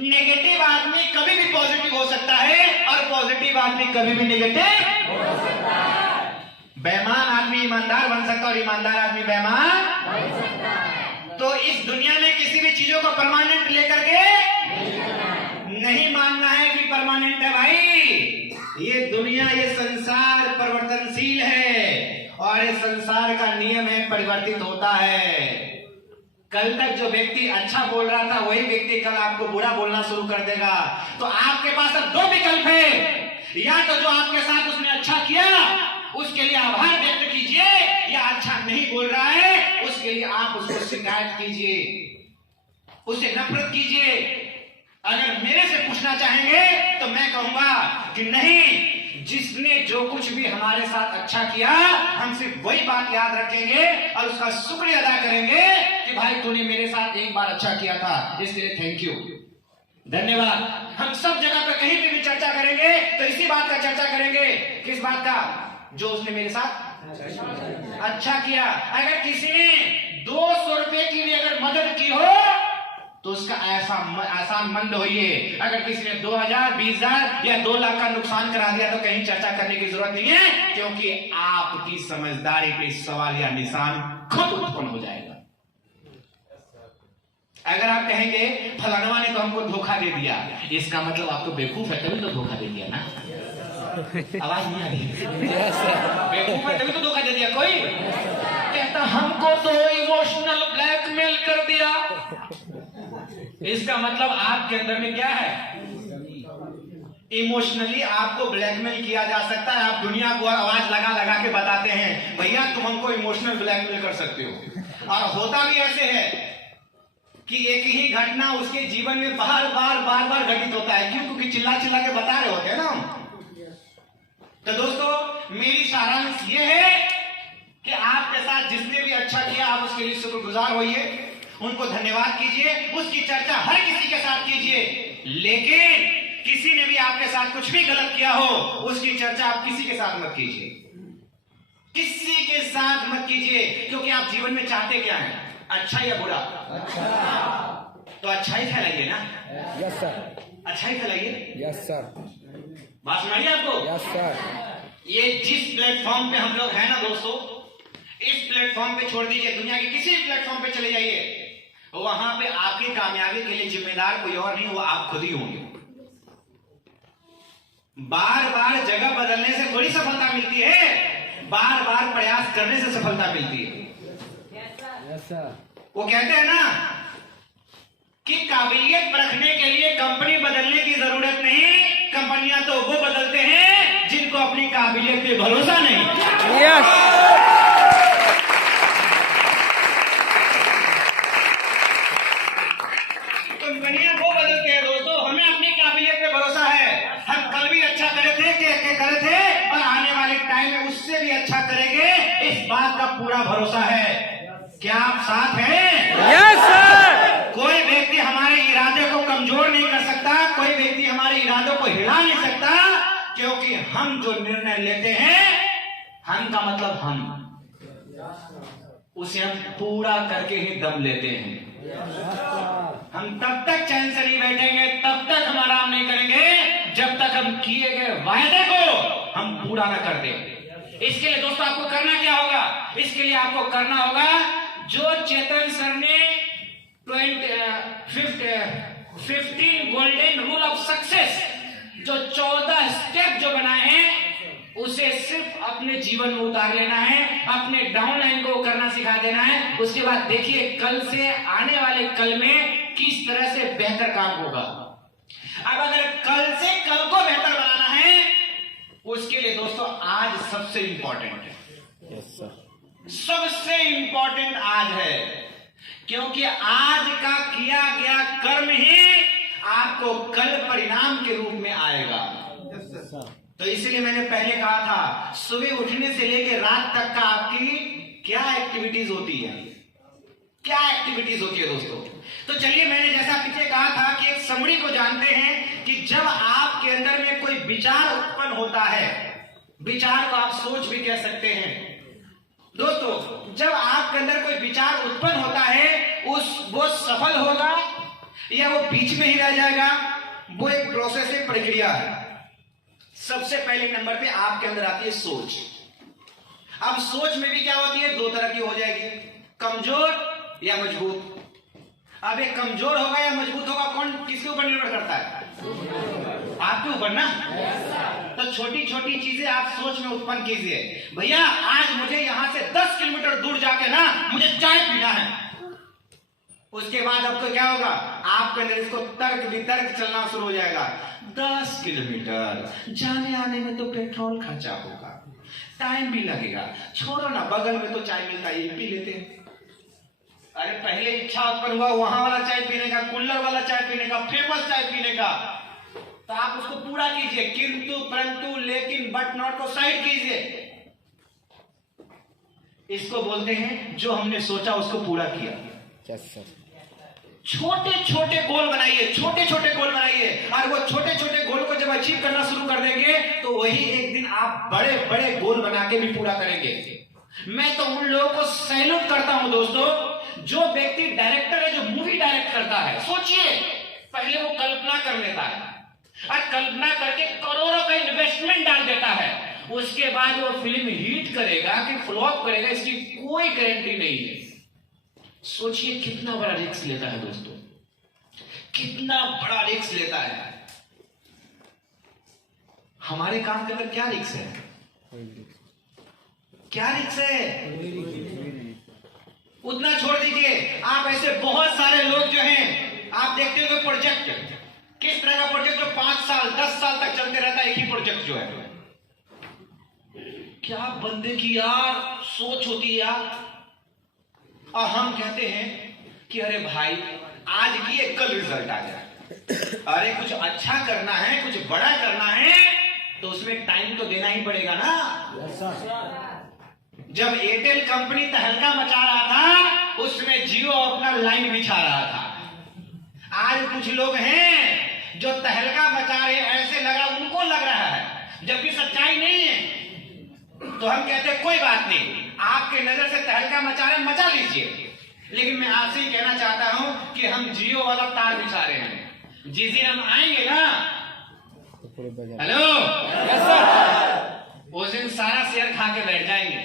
नेगेटिव आदमी कभी भी पॉजिटिव हो सकता है और पॉजिटिव आदमी कभी भी नेगेटिव हो सकता है। बेईमान आदमी ईमानदार बन सकता है और ईमानदार आदमी बेईमान बन सकता है। तो इस दुनिया में किसी भी चीजों को परमानेंट लेकर के नहीं मानना है कि परमानेंट है भाई। ये दुनिया, ये संसार परिवर्तनशील है और ये संसार का नियम है, परिवर्तित होता है। कल तक जो व्यक्ति अच्छा बोल रहा था वही व्यक्ति कल आपको बुरा बोलना शुरू कर देगा। तो आपके पास अब दो विकल्प है, या तो जो आपके साथ उसने अच्छा किया उसके लिए आभार व्यक्त कीजिए, या अच्छा नहीं बोल रहा है उसके लिए आप उसको शिकायत कीजिए, उससे नफरत कीजिए। अगर मेरे से पूछना चाहेंगे तो मैं कहूंगा कि नहीं, जिसने जो कुछ भी हमारे साथ अच्छा किया हम सिर्फ वही बात याद रखेंगे और उसका शुक्रिया अदा करेंगे कि भाई तूने मेरे साथ एक बार अच्छा किया था, इसके लिए थैंक यू, धन्यवाद। हम सब जगह पे कहीं पे भी चर्चा करेंगे तो इसी बात का चर्चा करेंगे। किस बात का? जो उसने मेरे साथ अच्छा किया। अगर किसी ने 200 रुपए की भी अगर मदद की हो तो उसका ऐसा एहसानमंद होइए। अगर किसी ने 2000, 20,000 या 2 लाख का नुकसान करा दिया तो कहीं चर्चा करने की जरूरत नहीं है, क्योंकि आपकी समझदारी पे सवाल या निशान खुद उत्पन्न हो जाएगा। अगर आप कहेंगे फलानवा ने तो हमको धोखा दे दिया, इसका मतलब आप तो बेवकूफ है, तभी तो धोखा दे दिया ना। आवाज नहीं आ रही? बेवकूफ है तभी तो धोखा दे दिया। कोई कहता हमको तो इमोशनल ब्लैकमेल कर दिया, इसका मतलब आपके अंदर में क्या है? इमोशनली आपको ब्लैकमेल किया जा सकता है। आप दुनिया को आवाज लगा लगा के बताते हैं भैया तुम हमको इमोशनल ब्लैकमेल कर सकते हो, और होता भी ऐसे है कि एक ही घटना उसके जीवन में बार बार घटित होता है। क्यों? क्योंकि चिल्ला चिल्ला के बता रहे होते हैं ना हम। तो दोस्तों मेरी सारांश ये है कि आपके साथ जिसने भी अच्छा किया आप उसके लिए शुक्रगुजार होइए, उनको धन्यवाद कीजिए, उसकी चर्चा हर किसी के साथ कीजिए। लेकिन किसी ने भी आपके साथ कुछ भी गलत किया हो उसकी चर्चा आप किसी के साथ मत कीजिए, किसी के साथ मत कीजिए। क्योंकि आप जीवन में चाहते क्या हैं? अच्छा या बुरा? अच्छा। तो अच्छा ही फैलाइए ना। Yes sir. अच्छा ही फैलाइए। Yes sir. बात सुनाइए आपको। Yes sir. ये जिस प्लेटफॉर्म पे हम लोग हैं ना दोस्तों, इस प्लेटफॉर्म पे छोड़ दीजिए, दुनिया के किसी भी प्लेटफॉर्म पे चले जाइए, वहां पे आपकी कामयाबी के लिए जिम्मेदार कोई और नहीं, वो आप खुद ही होंगे। बार बार जगह बदलने से थोड़ी सफलता मिलती है, बार बार प्रयास करने से सफलता मिलती है। Yes sir. वो कहते हैं ना कि काबिलियत परखने के लिए कंपनी बदलने की जरूरत नहीं, कंपनियां तो वो बदलते हैं जिनको अपनी काबिलियत पे भरोसा नहीं। यस। कंपनियां वो बदलते हैं दोस्तों, हमें अपनी काबिलियत पे भरोसा है। हम कल भी अच्छा करे थे और आने वाले टाइम में उससे भी अच्छा करेंगे, इस बात का पूरा भरोसा है। क्या आप साथ हैं? Yes sir. कोई व्यक्ति हमारे इरादे को कमजोर नहीं कर सकता, कोई व्यक्ति हमारे इरादों को हिला नहीं सकता, क्योंकि हम जो निर्णय लेते हैं, हम का मतलब उसे हम पूरा करके ही दम लेते हैं। हम तब तक चैन से नहीं बैठेंगे, तब तक हम आराम नहीं करेंगे जब तक हम किए गए वायदे को हम पूरा न कर दें। इसके लिए दोस्तों आपको करना क्या होगा? इसके लिए आपको करना होगा जो चेतन सर ने 15 गोल्डन रूल ऑफ सक्सेस, जो 14 स्टेप जो बनाए हैं, उसे सिर्फ अपने जीवन में उतार लेना है, अपने डाउनलाइन को करना सिखा देना है। उसके बाद देखिए कल से आने वाले कल में किस तरह से बेहतर काम होगा। अब अगर कल से कल को बेहतर बनाना है, उसके लिए दोस्तों आज सबसे इंपॉर्टेंट है। Yes sir. सबसे इंपॉर्टेंट आज है, क्योंकि आज का किया गया कर्म ही आपको कल परिणाम के रूप में आएगा। तो इसलिए मैंने पहले कहा था, सुबह उठने से लेकर रात तक का आपकी क्या एक्टिविटीज होती है, क्या एक्टिविटीज होती है दोस्तों। तो चलिए, मैंने जैसा पीछे कहा था कि एक समरी को जानते हैं कि जब आपके अंदर में कोई विचार उत्पन्न होता है, विचार को आप सोच भी कह सकते हैं दोस्तों, जब आपके अंदर कोई विचार उत्पन्न होता है, वो सफल होगा या वो बीच में ही रह जाएगा, वो एक प्रोसेस है, प्रक्रिया है। सबसे पहले नंबर पे आपके अंदर आती है सोच। अब सोच में भी क्या होती है? 2 तरह की हो जाएगी, कमजोर या मजबूत। अब एक कमजोर होगा या मजबूत होगा, कौन किसके ऊपर निर्भर करता है? आपके ऊपर ना। तो छोटी छोटी चीजें आप सोच में उत्पन्न कीजिए। भैया आज मुझे यहां से 10 किलोमीटर दूर जाके ना मुझे चाय पीना है। उसके बाद अब तो क्या होगा, आपके अंदर इसको तर्क वितर्क चलना शुरू हो जाएगा। 10 किलोमीटर जाने आने में तो पेट्रोल खर्चा होगा, टाइम भी लगेगा, छोड़ो ना, बगल में तो चाय मिलता है, ये पी लेते हैं। अरे पहले इच्छा उत्पन्न हुआ वहां वाला चाय पीने का, कुल्लर वाला चाय पीने का, फेमस चाय पीने का, तो आप उसको पूरा कीजिए। किंतु परंतु लेकिन बट नॉट को साइड कीजिए। इसको बोलते हैं जो हमने सोचा उसको पूरा किया। Yes sir. छोटे छोटे गोल बनाइए, छोटे छोटे गोल बनाइए, और वो छोटे छोटे गोल को जब अचीव करना शुरू कर देंगे तो वही एक दिन आप बड़े बड़े गोल बना के भी पूरा करेंगे। मैं तो उन लोगों को सैल्यूट करता हूं दोस्तों, जो व्यक्ति डायरेक्टर है, जो मूवी डायरेक्ट करता है। सोचिए पहले वो कल्पना कर लेता है और कल्पना करके करोड़ों का इन्वेस्टमेंट डाल देता है। उसके बाद वो फिल्म हिट करेगा कि फ्लॉप करेगा, इसकी कोई गारंटी नहीं है। सोचिए कितना बड़ा रिस्क लेता है दोस्तों, कितना बड़ा रिस्क लेता है। हमारे काम के अंदर क्या रिस्क है? क्या रिस्क है? उतना छोड़ दीजिए, आप ऐसे बहुत सारे लोग जो हैं, आप देखते हो प्रोजेक्ट, किस तरह का प्रोजेक्ट जो 5 साल 10 साल तक चलते रहता है, एक ही प्रोजेक्ट जो है। क्या बंदे की यार सोच होती है यार। और हम कहते हैं कि अरे भाई आज किए कल रिजल्ट आ जाए। अरे कुछ अच्छा करना है, कुछ बड़ा करना है तो उसमें टाइम तो देना ही पड़ेगा ना। जब एयरटेल कंपनी तहलका मचा रहा था, उसमें जियो अपना लाइन बिछा रहा था। आज कुछ लोग हैं जो तहलका मचा रहे, ऐसे लगा उनको लग रहा है, जबकि सच्चाई नहीं है। तो हम कहते हैं कोई बात नहीं, आपके नजर से तहलका मचा रहे, मचा लीजिए, लेकिन मैं आपसे ही कहना चाहता हूं कि हम जियो वाला तार बिछा रहे हैं। जिस दिन हम आएंगे ना, हेलो, उस दिन सारा शेयर खा के बैठ जाएंगे,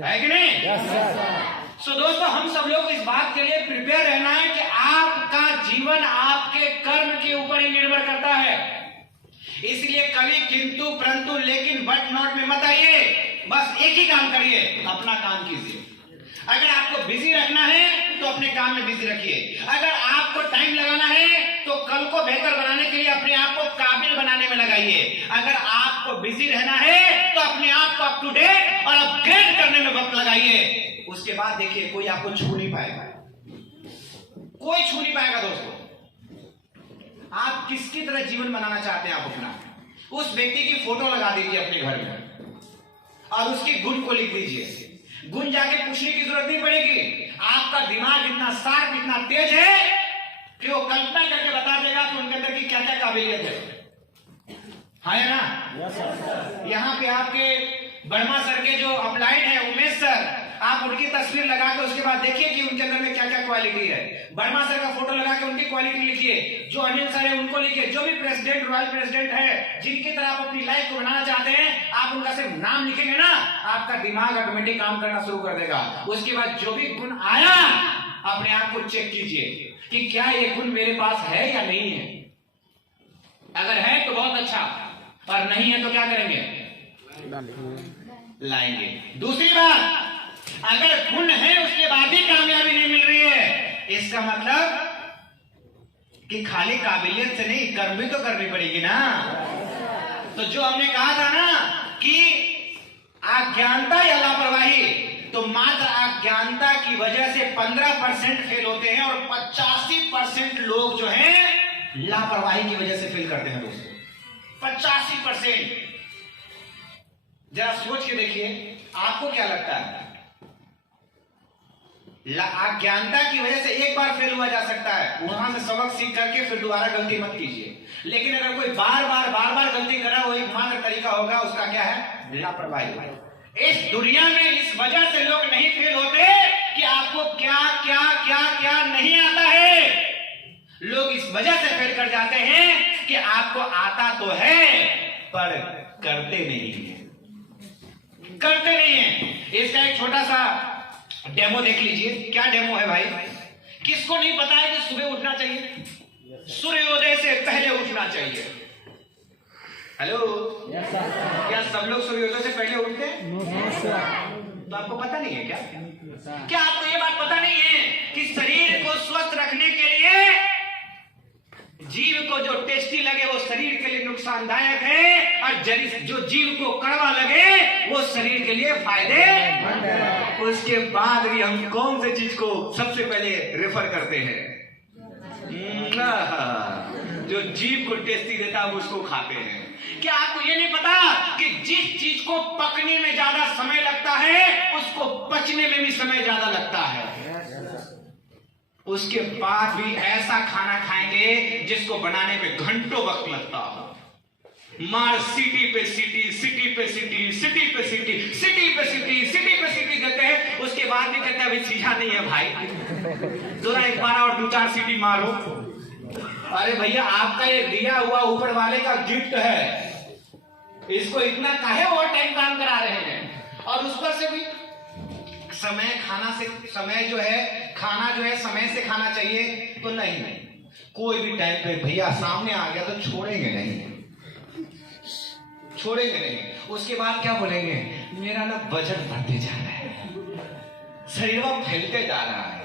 है कि नहीं? सो दोस्तों, हम सब लोग इस बात के लिए प्रिपेयर रहना है कि आपका जीवन आपके कर्म के ऊपर ही निर्भर करता है। इसलिए कभी किंतु परंतु लेकिन बट नॉट में मत आइए। बस एक ही काम करिए, अपना काम कीजिए। अगर आपको बिजी रखना है तो अपने काम में बिजी रखिए। अगर आपको टाइम लगाना है तो कल को बेहतर बनाने के लिए अपने आप को काबिल बनाने में लगाइए। अगर आपको बिजी रहना है तो अपने आप को अप टू डेट और अपग्रेड करने में वक्त लगाइए। उसके बाद देखिए कोई आपको छू नहीं पाएगा, कोई छू नहीं पाएगा। दोस्तों, आप किसकी तरह जीवन बनाना चाहते हैं? आप अपना उस व्यक्ति की फोटो लगा दीजिए अपने घर में और उसकी गुण को लिख दीजिए। गुण जाके पूछने की जरूरत नहीं पड़ेगी। आपका दिमाग इतना शार्प, इतना तेज है कि वो कल्पना करके बता देगा कि उनके अंदर की क्या क्या काबिलियत है। हाँ या ना? यहाँ पे आपके बर्मा सर के जो अपलाइड है उमेश सर, आप उनकी तस्वीर लगा के उसके बाद देखिए कि उनके अंदर में क्या क्या क्वालिटी है। बर्मा सर का फोटो लगा के उनकी क्वालिटी लिखिए। जो अनिल सर है उनको लिखिए। जो भी प्रेसिडेंट, रॉयल प्रेसिडेंट है, जिनकी तरह आप अपनी लाइफ को बनाना चाहते हैं, आप उनका सिर्फ नाम लिखेंगे ना, आपका दिमाग ऑटोमेटिक काम करना शुरू कर देगा। उसके बाद जो भी गुण आया, अपने आप को चेक कीजिए कि क्या ये गुण मेरे पास है या नहीं है। अगर है तो बहुत अच्छा, और नहीं है तो क्या करेंगे? लाएंगे। दूसरी बात, अगर गुण है उसके बाद भी कामयाबी नहीं मिल रही है, इसका मतलब कि खाली काबिलियत से नहीं, कर्म भी तो करनी पड़ेगी ना। तो जो हमने कहा था ना कि अज्ञानता या लापरवाही, तो मात्र अज्ञानता की वजह से 15% फेल होते हैं और 85% लोग जो हैं लापरवाही की वजह से फेल करते हैं। दोस्तों, 85%। जरा सोच के देखिए, आपको क्या लगता है? अज्ञानता की वजह से एक बार फेल हुआ जा सकता है, वहां से सबक सीख करके फिर दोबारा गलती मत कीजिए। लेकिन अगर कोई बार बार गलती करा, वो एकमात्र तरीका होगा उसका, क्या है? लापरवाही। इस दुनिया में इस वजह से लोग नहीं फेल होते कि आपको क्या क्या क्या क्या नहीं आता है। लोग इस वजह से फेल कर जाते हैं कि आपको आता तो है पर करते नहीं है, करते नहीं है। इसका एक छोटा सा डेमो देख लीजिए। क्या डेमो है भाई? किसको नहीं पता है कि सुबह उठना चाहिए? सूर्योदय से पहले उठना चाहिए। हेलो, क्या सब लोग सूर्योदय से पहले उठते हैं? तो आपको पता नहीं है क्या? क्या आपको ये बात पता नहीं है कि शरीर को स्वस्थ रखने के लिए जीव को जो टेस्टी लगे वो शरीर के लिए नुकसानदायक है, और जो जीव को कड़वा लगे वो शरीर के लिए फायदे। उसके बाद भी हम कौन से चीज को सबसे पहले रेफर करते हैं? जो जीव को टेस्टी देता है उसको खाते हैं। क्या आपको ये नहीं पता कि जिस चीज को पकने में ज्यादा समय लगता है उसको पचने में भी समय ज्यादा लगता है? उसके बाद भी ऐसा खाना खाएंगे जिसको बनाने में घंटों वक्त लगता हो। मार सिटी पे सिटी, सिटी पे सिटी, सिटी पे सिटी, सिटी पे सिटी, सिटी पे सिटी देते हैं, उसके बाद भी कहते हैं अभी सीझा नहीं है भाई, जरा एक बार और 2-4 सीटी मारो। अरे भैया आपका ये दिया हुआ ऊपर वाले का गिफ्ट है, इसको इतना काहे ओवर टाइम काम करा रहे हैं? और उस पर से भी समय जो है खाना जो है समय से खाना चाहिए तो नहीं, कोई भी टाइम पे भैया सामने आ गया तो छोड़ेंगे नहीं। उसके बाद क्या बोलेंगे, मेरा ना वजन बढ़ते जा रहा है, शरीर फैलते जा रहा है।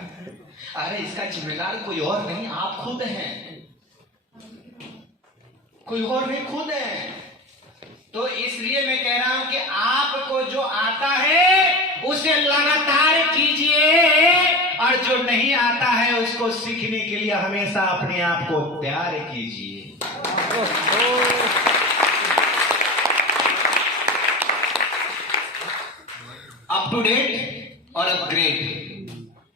अरे इसका जिम्मेदार कोई और नहीं, आप खुद हैं, कोई और नहीं, खुद हैं। तो इसलिए मैं कह रहा हूं कि आपको जो आता है उसे लगातार कीजिए, और जो नहीं आता है उसको सीखने के लिए हमेशा अपने आप को तैयार कीजिए। अप टू डेट और अपग्रेड,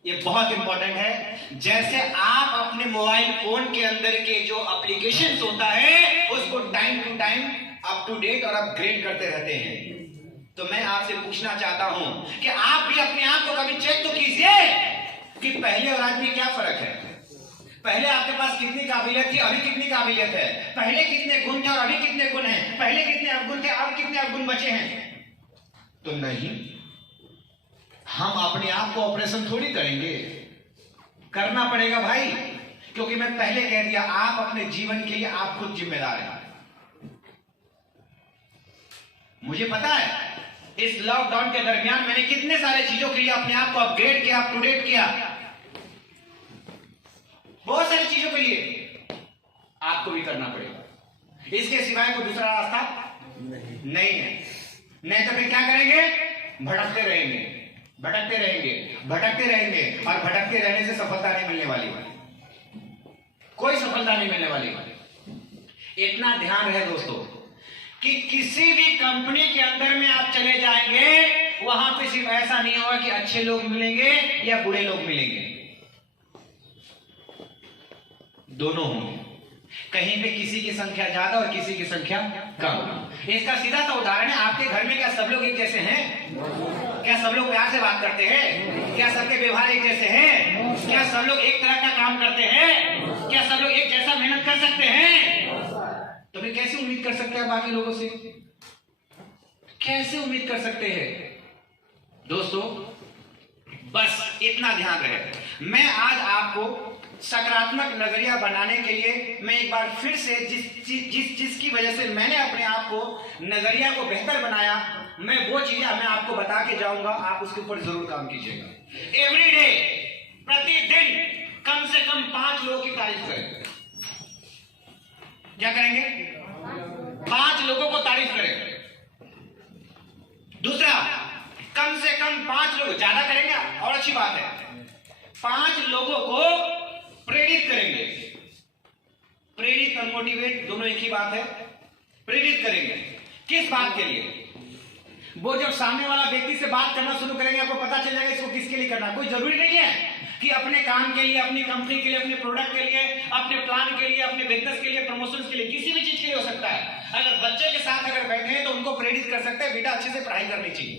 ये बहुत इंपॉर्टेंट है। जैसे आप अपने मोबाइल फोन के अंदर के जो एप्लीकेशंस होता है उसको time to time up to date और अपग्रेड करते रहते हैं, तो मैं आपसे पूछना चाहता हूं कि आप भी अपने आप को कभी चेक तो कीजिए कि पहले और आज में क्या फर्क है। पहले आपके पास कितनी काबिलियत थी, अभी कितनी काबिलियत है। पहले कितने गुण थे और अभी कितने गुण हैं। पहले कितने अवगुण थे, अब कितने अवगुण बचे हैं। तो नहीं, हम अपने आप को ऑपरेशन थोड़ी करेंगे, करना पड़ेगा भाई, क्योंकि मैं पहले कह दिया आप अपने जीवन के लिए आप खुद जिम्मेदार हैं। मुझे पता है इस लॉकडाउन के दरमियान मैंने कितने सारे चीजों के लिए अपने आप को अपग्रेड किया, अप टू डेट किया, बहुत सारी चीजों के लिए आपको भी करना पड़ेगा। इसके सिवाय कोई दूसरा रास्ता नहीं है। नहीं तो फिर क्या करेंगे, भटकते रहेंगे और भटकते रहने से सफलता नहीं मिलने वाली, कोई सफलता नहीं मिलने वाली। इतना ध्यान रहे दोस्तों कि किसी भी कंपनी के अंदर में आप चले जाएंगे, वहां पे सिर्फ ऐसा नहीं होगा कि अच्छे लोग मिलेंगे या बुरे लोग मिलेंगे, दोनों होंगे। कहीं पे किसी की संख्या ज्यादा और किसी की संख्या कम। इसका सीधा सा उदाहरण है, आपके घर में क्या सब लोग एक जैसे हैं? क्या सब लोग प्यार से बात करते हैं? क्या सबके व्यवहार एक जैसे हैं? क्या सब लोग एक तरह का काम करते हैं? क्या सब लोग एक जैसा मेहनत कर सकते हैं? तो फिर कैसे उम्मीद कर सकते हैं बाकी लोगों से? कैसे उम्मीद कर सकते हैं दोस्तों? बस इतना ध्यान रहे। मैं आज आपको सकारात्मक नजरिया बनाने के लिए मैं एक बार फिर से जिसकी वजह से मैंने अपने आप को नजरिया को बेहतर बनाया, मैं वो चीजें मैं आपको बता के जाऊंगा, आप उसके ऊपर जरूर काम कीजिएगा। एवरी डे, प्रतिदिन कम से कम 5 लोगों की तारीफ करें। क्या करेंगे? 5 लोगों को तारीफ करें। दूसरा, कम से कम 5 लोग, ज्यादा करेंगे और अच्छी बात है, 5 लोगों को प्रेरित करेंगे। प्रेरित और मोटिवेट दोनों एक ही बात है। प्रेरित करेंगे किस बात के लिए? वो जब सामने वाला व्यक्ति से बात करना शुरू करेंगे, आपको पता चल जाएगा इसको किसके लिए करना। कोई जरूरी नहीं है कि अपने काम के लिए, अपनी कंपनी के लिए, अपने प्रोडक्ट के लिए, अपने प्लान के लिए, अपने बिजनेस के लिए, प्रमोशन के लिए, किसी भी चीज के लिए हो सकता है। अगर बच्चे के साथ अगर बैठे हैं तो उनको प्रेरित कर सकते हैं, बेटा अच्छे से पढ़ाई करनी चाहिए।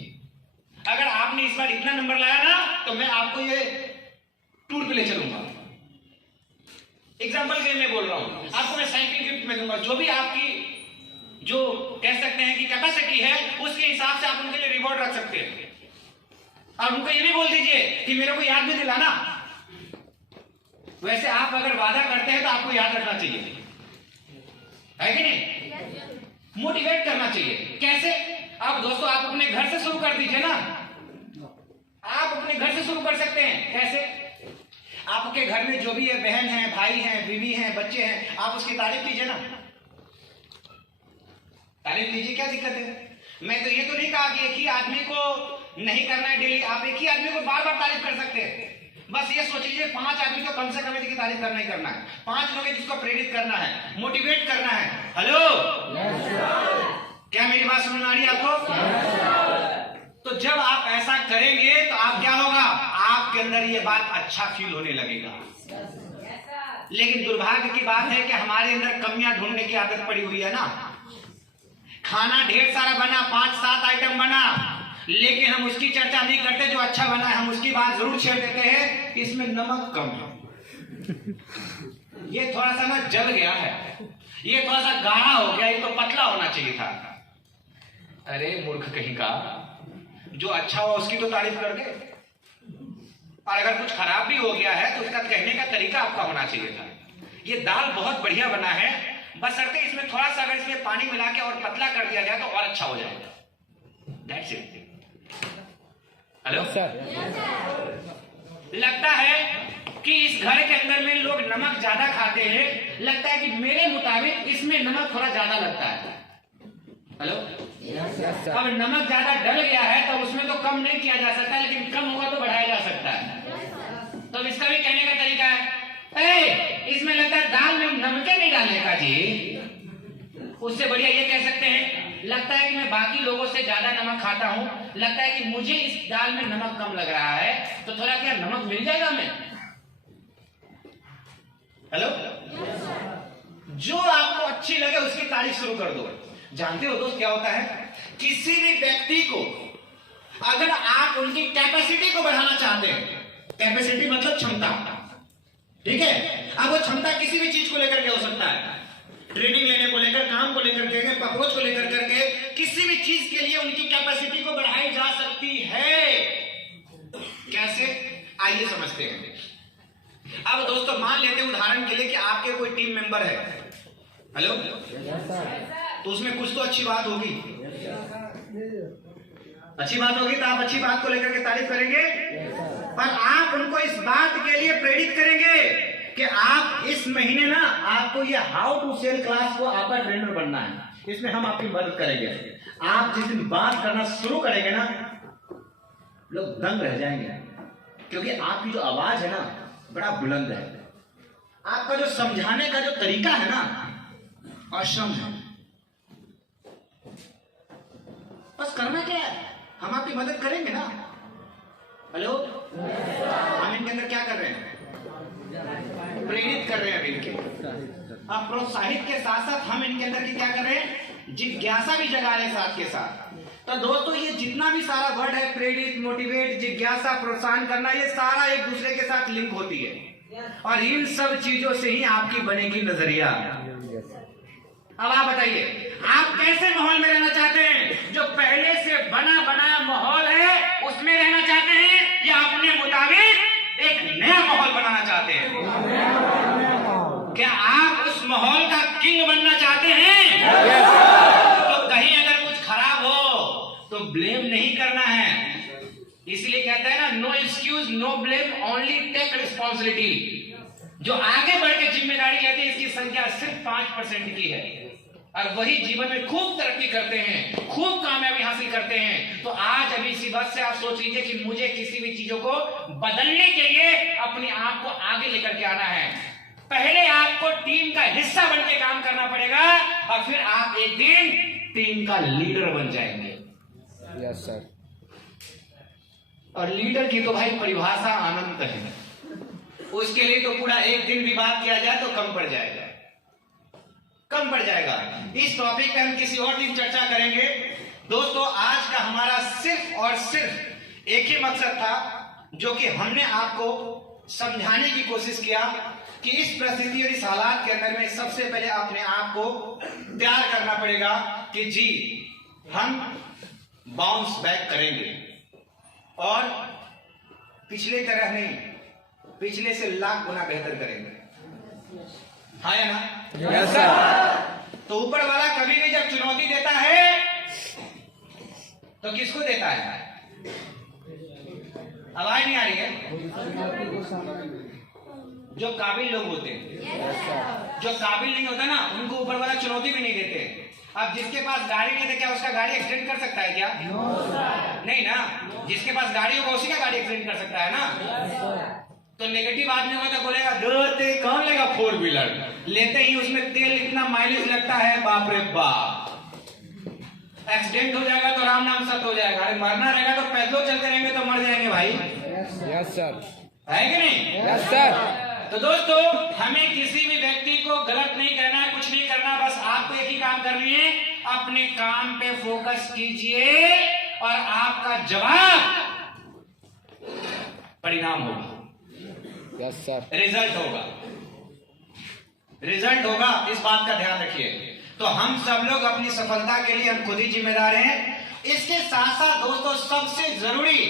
अगर आपने इस बार इतना नंबर लाया ना तो मैं आपको ये टूर पे ले चलूंगा। एग्जाम्पल के लिए मैं बोल रहा हूं, आपको मैं साइकिल गिफ्ट में दूंगा। जो भी आपकी जो कह सकते हैं कि कैपेसिटी है, उसके हिसाब से आप उनके लिए रिवॉर्ड रख सकते हैं। और उनको ये भी बोल दीजिए कि मेरे को याद भी दिलाना। वैसे आप अगर वादा करते हैं तो आपको याद रखना चाहिए, है कि नहीं? मोटिवेट करना चाहिए। कैसे? आप दोस्तों आप अपने घर से शुरू कर दीजिए ना। आप अपने घर से शुरू कर सकते हैं। कैसे? आपके घर में जो भी है, बहन है, भाई है, बीवी है, बच्चे हैं, आप उसकी तारीफ कीजिए ना। तारीफ कीजिए, क्या दिक्कत है? मैं तो ये तो नहीं कहा कि एक ही आदमी को नहीं करना है डेली, आप एक ही आदमी को बार बार तारीफ कर सकते हैं। बस ये सोच लीजिए 5 आदमी को कम से कम इसकी तारीफ करना ही करना है। 5 लोग जिसको प्रेरित करना है, मोटिवेट करना है। हेलो, क्या मेरी बात सुनने आ रही है आपको? तो जब आप ऐसा करेंगे तो आप क्या होगा, आपके अंदर ये बात अच्छा फील होने लगेगा। लेकिन दुर्भाग्य की बात है कि हमारे अंदर कमियां ढूंढने की आदत पड़ी हुई है ना। खाना ढेर सारा बना, 5-7 आइटम बना, लेकिन हम उसकी चर्चा नहीं करते। जो अच्छा बना है हम उसकी बात जरूर छेड़ देते हैं, इसमें नमक कम है, ये थोड़ा सा ना जल गया है, ये थोड़ा सा गाढ़ा हो गया, ये तो पतला होना चाहिए था। अरे मूर्ख कहीं का, जो अच्छा हुआ उसकी तो तारीफ कर दे, और अगर कुछ खराब भी हो गया है तो उसका कहने का तरीका आपका होना चाहिए था। ये दाल बहुत बढ़िया बना है, बशर्ते इसमें थोड़ा सा अगर इसमें पानी मिला के और पतला कर दिया जाए तो और अच्छा हो जाएगा। That's it. हेलो सर, लगता है कि इस घर के अंदर में लोग नमक ज्यादा खाते हैं, लगता है कि मेरे मुताबिक इसमें नमक थोड़ा ज्यादा लगता है। हेलो, अब नमक ज्यादा डल गया है तो उसमें तो कम नहीं किया जा सकता, लेकिन कम होगा तो बढ़ाया जा सकता है। तो इसका भी कहने का तरीका है, इसमें लगता है दाल में नमक नहीं डालने का जी। उससे बढ़िया ये कह सकते हैं, लगता है कि मैं बाकी लोगों से ज्यादा नमक खाता हूं, लगता है कि मुझे इस दाल में नमक कम लग रहा है, तो थोड़ा क्या नमक मिल जाएगा हमें। हेलो, जो आपको अच्छी लगे उसकी तारीफ शुरू कर दो। जानते हो दोस्त क्या होता है, किसी भी व्यक्ति को अगर आप उनकी कैपेसिटी को बढ़ाना चाहते हैं, कैपेसिटी मतलब क्षमता, ठीक है, अब वो क्षमता किसी भी चीज को लेकर के हो सकता है, ट्रेनिंग लेने को लेकर, काम को लेकर के, अप्रोच को लेकर करके, किसी भी चीज के लिए उनकी कैपेसिटी को बढ़ाई जा सकती है। कैसे, आइए समझते हैं। अब दोस्तों मान लेते हैं उदाहरण के लिए कि आपके कोई टीम मेंबर है, हेलो, तो उसमें कुछ तो अच्छी बात होगी, अच्छी बात होगी तो आप अच्छी बात को लेकर के तारीफ करेंगे, पर आप उनको इस बात के लिए प्रेरित करेंगे कि आप इस महीने ना आपको ये हाउ टू सेल क्लास को आपका ट्रेनर बनना है, इसमें हम आपकी मदद करेंगे। आप जिस दिन बात करना शुरू करेंगे ना, लोग दंग रह जाएंगे, क्योंकि आपकी जो आवाज है ना बड़ा बुलंद है, आपका जो समझाने का जो तरीका है ना असम है। बस करना क्या है, हम आपकी मदद करेंगे ना। हेलो, हम इनके अंदर क्या कर रहे हैं, प्रेरित कर रहे हैं इनके, आप प्रोत्साहित के साथ साथ हम इनके अंदर की क्या कर रहे हैं, जिज्ञासा भी जगा रहे हैं साथ के साथ। तो दोस्तों ये जितना भी सारा वर्ड है, प्रेरित, मोटिवेट, जिज्ञासा, प्रोत्साहन करना, ये सारा एक दूसरे के साथ लिंक होती है, और इन सब चीजों से ही आपकी बनेगी नजरिया। अब आप बताइए, आप कैसे माहौल में रहना चाहते हैं, जो पहले से बना बनाया माहौल है उसमें रहना चाहते हैं, या अपने मुताबिक एक नया माहौल बनाना चाहते हैं? क्या आप उस माहौल का किंग बनना चाहते हैं? तो कहीं अगर कुछ खराब हो तो ब्लेम नहीं करना है, इसलिए कहता है ना, no excuse no blame, only take responsibility. जो आगे बढ़ के जिम्मेदारी लेते हैं इसकी संख्या सिर्फ 5% की है, और वही जीवन में खूब तरक्की करते हैं, खूब कामयाबी हासिल करते हैं। तो आज अभी इसी बात से आप सोच लीजिए कि मुझे किसी भी चीजों को बदलने के लिए अपने आप को आगे लेकर के आना है। पहले आपको टीम का हिस्सा बन के काम करना पड़ेगा, और फिर आप एक दिन टीम का लीडर बन जाएंगे। Yes sir. और लीडर की तो भाई परिभाषा अनंत है, उसके लिए तो पूरा एक दिन भी बात किया जाए तो कम पड़ जाएगा, कम पड़ जाएगा। इस टॉपिक पे हम किसी और दिन चर्चा करेंगे। दोस्तों आज का हमारा सिर्फ और सिर्फ एक ही मकसद था, जो कि हमने आपको समझाने की कोशिश किया कि इस परिस्थिति और इस हालात के अंदर में सबसे पहले अपने आप को तैयार करना पड़ेगा कि जी हम बाउंस बैक करेंगे, और पिछले तरह नहीं, पिछले से लाख गुना बेहतर करेंगे। हाँ या ना? Yes sir. तो ऊपर वाला कभी भी जब चुनौती देता है तो किसको देता है? आवाज नहीं आ रही है? जो काबिल लोग होते हैं, जो काबिल नहीं होता ना उनको ऊपर वाला चुनौती भी नहीं देते। अब जिसके पास गाड़ी नहीं है क्या उसका गाड़ी एक्सीडेंट कर सकता है क्या? नहीं ना, जिसके पास गाड़ी होगा उसी का गाड़ी एक्सीडेंट कर सकता है ना। तो नेगेटिव आदमी होगा तो बोलेगा दे कौन लेगा 4 व्हीलर, लेते ही उसमें तेल इतना माइलेज लगता है, बाप रे बाप, एक्सीडेंट हो जाएगा तो राम नाम सत हो जाएगा। अरे मरना रहेगा तो पैदल चलते रहेंगे तो मर जाएंगे भाई। Yes sir. है कि नहीं? Yes sir. तो दोस्तों हमें किसी भी व्यक्ति को गलत नहीं कहना है, कुछ नहीं करना, बस आपको एक ही काम करनी है, अपने काम पे फोकस कीजिए और आपका जवाब परिणाम होगा। Yes sir. रिजल्ट होगा, रिजल्ट होगा, इस बात का ध्यान रखिए। तो हम सब लोग अपनी सफलता के लिए हम खुद ही जिम्मेदार हैं। इसके साथ साथ दोस्तों सबसे जरूरी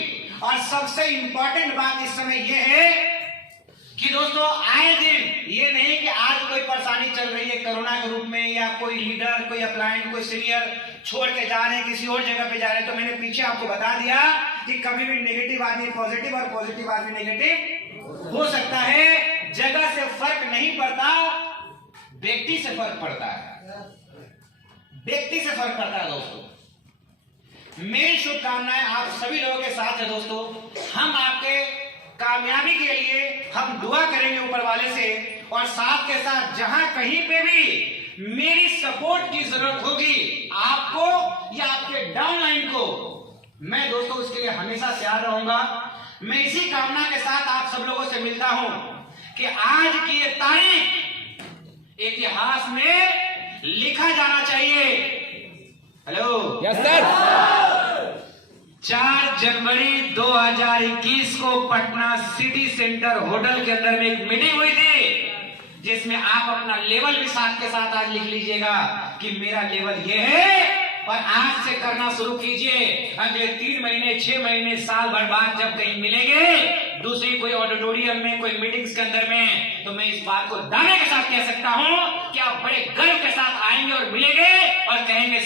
और सबसे इंपॉर्टेंट बात इस समय यह है कि दोस्तों आए दिन ये नहीं कि आज कोई परेशानी चल रही है कोरोना के रूप में, या कोई लीडर, कोई अप्लाइंट, कोई सीनियर छोड़ के जा रहे हैं, किसी और जगह पे जा रहे हैं, तो मैंने पीछे आपको बता दिया कि कभी भी नेगेटिव आदमी पॉजिटिव और पॉजिटिव आदमी नेगेटिव हो सकता है। जगह से फर्क नहीं पड़ता, व्यक्ति से फर्क पड़ता है, व्यक्ति से फर्क पड़ता है। दोस्तों मेरी शुभकामनाएं आप सभी लोगों के साथ है। दोस्तों हम आपके कामयाबी के लिए हम दुआ करेंगे ऊपर वाले से, और साथ के साथ जहां कहीं पे भी मेरी सपोर्ट की जरूरत होगी आपको या आपके डाउनलाइन को, मैं दोस्तों उसके लिए हमेशा तैयार रहूंगा। मैं इसी कामना के साथ आप सब लोगों से मिलता हूं कि आज की ये तारीख इतिहास में लिखा जाना चाहिए। Hello, yes sir. 4 जनवरी 2021 को पटना सिटी सेंटर होटल के अंदर में एक मीटिंग हुई थी, जिसमें आप अपना लेवल भी साथ के साथ आज लिख लीजिएगा कि मेरा लेवल ये है, और आज से करना शुरू कीजिए। अगले 3 महीने, 6 महीने, साल भर बाद जब कहीं मिलेंगे दूसरी कोई ऑडिटोरियम में, कोई मीटिंग्स के अंदर में, तो मैं इस बात को दावे के साथ कह सकता हूं कि आप बड़े गर्व के साथ आएंगे और मिलेंगे और कहेंगे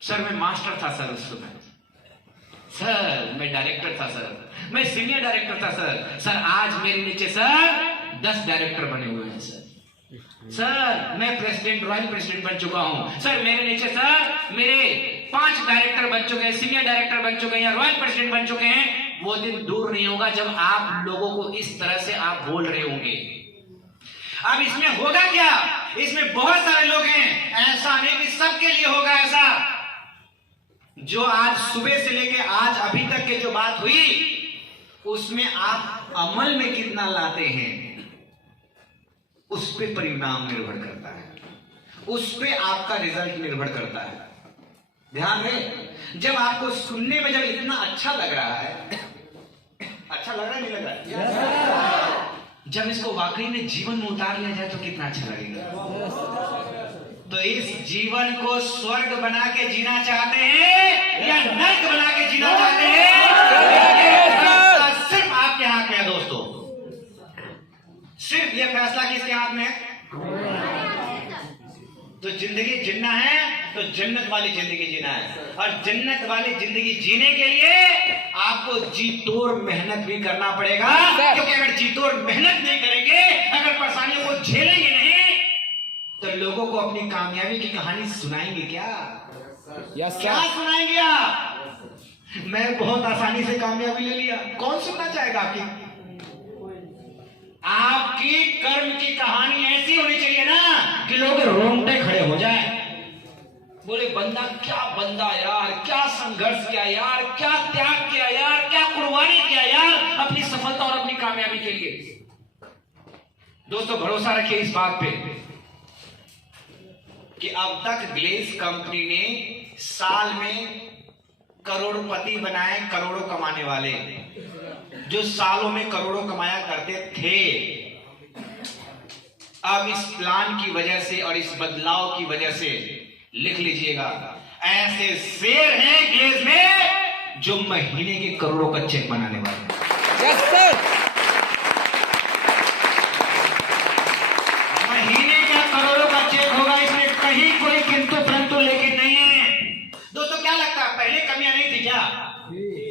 सर मैं मास्टर था सर उस समय, सर मैं डायरेक्टर था सर, मैं सीनियर डायरेक्टर था सर आज मेरे नीचे सर 10 डायरेक्टर बने हुए हैं सर मैं प्रेसिडेंट, रॉयल प्रेसिडेंट बन चुका हूं सर, मेरे नीचे सर मेरे 5 डायरेक्टर बन चुके हैं, सीनियर डायरेक्टर बन चुके हैं या रॉयल प्रेसिडेंट बन चुके हैं। वो दिन दूर नहीं होगा जब आप लोगों को इस तरह से आप बोल रहे होंगे। अब इसमें होगा क्या, इसमें बहुत सारे लोग हैं, ऐसा नहीं कि सबके लिए होगा ऐसा। जो आज सुबह से लेके आज अभी तक के जो बात हुई उसमें आप अमल में कितना लाते हैं उस पे परिणाम निर्भर करता है, उस पे आपका रिजल्ट निर्भर करता है। ध्यान रहे, जब आपको सुनने में जब इतना अच्छा लग रहा है, अच्छा लग रहा है नहीं लग रहा है, जब इसको वाकई में जीवन में उतार लिया जाए तो कितना अच्छा लगेगा। तो इस जीवन को स्वर्ग बना के जीना चाहते हैं या नर्क बना के जीना चाहते हैं, सिर्फ आपके हाथ में है दोस्तों। सिर्फ ये फैसला किसके हाथ में है। तो जिंदगी जीना है तो जन्नत वाली जिंदगी जीना है, और जन्नत वाली जिंदगी जीने के लिए आपको जी तोड़ मेहनत भी करना पड़ेगा। क्योंकि अगर जी तोड़ मेहनत नहीं करेंगे, अगर परेशानियों को झेलेंगे नहीं, तो लोगों को अपनी कामयाबी की कहानी सुनाएंगे क्या? क्या सुनाएंगे आप? मैं बहुत आसानी से कामयाबी ले लिया, कौन सुनना चाहेगा आपकी? आपकी कर्म की कहानी ऐसी होनी चाहिए ना कि लोग रोंगटे खड़े हो जाए, बोले बंदा क्या बंदा यार, क्या संघर्ष किया यार, क्या त्याग किया यार, क्या कुर्बानी किया यार अपनी सफलता और अपनी कामयाबी के लिए। दोस्तों भरोसा रखिए इस बात पे कि अब तक ग्लेस कंपनी ने साल में करोड़पति बनाए, करोड़ों कमाने वाले, जो सालों में करोड़ों कमाया करते थे, अब इस प्लान की वजह से और इस बदलाव की वजह से लिख लीजिएगा, ऐसे शेर हैं ग्लेस में जो महीने के करोड़ों का चेक बनाने वाले। Yes sir. महीने का करोड़ों का चेक होगा, इसमें कहीं कोई किंतु परंतु लेकिन नहीं है। दोस्तों क्या लगता है, पहले कमियां नहीं थी क्या?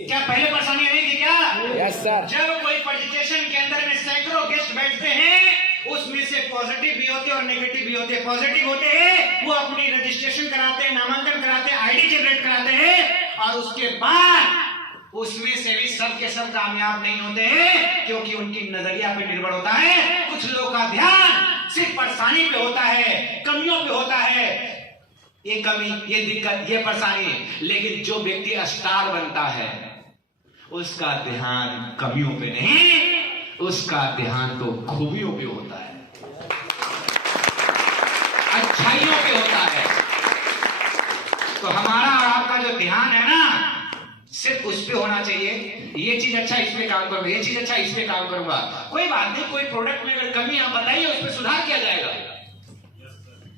क्या पहले परेशानियां नहीं थी क्या? Yes sir. जब कोई प्रेजेंटेशन के अंदर में सैकड़ों गेस्ट बैठते हैं, उसमें से पॉजिटिव भी होते हैं और नेगेटिव भी होते हैं। पॉजिटिव होते हैं वो अपनी रजिस्ट्रेशन कराते हैं, नामांकन कराते हैं, आईडी जनरेट कराते हैं, और उसके बाद उसमें से भी सब के सब कामयाब नहीं होते हैं, क्योंकि उनकी नजरिया पे निर्भर होता है। कुछ लोगों का ध्यान सिर्फ परेशानी पे होता है, कमियों पे होता है, ये कमी, ये दिक्कत, ये परेशानी। लेकिन जो व्यक्ति स्टार बनता है उसका ध्यान कमियों पे नहीं, उसका ध्यान तो खूबियों पे होता है, अच्छाइयों पे होता है। तो हमारा और आपका जो ध्यान है ना सिर्फ उस पे होना चाहिए। ये चीज अच्छा इस पे काम करूंगा, ये चीज अच्छा इस पे काम करूंगा। कोई बात नहीं, कोई प्रोडक्ट में अगर कमी आप बताइए उस पर सुधार किया जाएगा।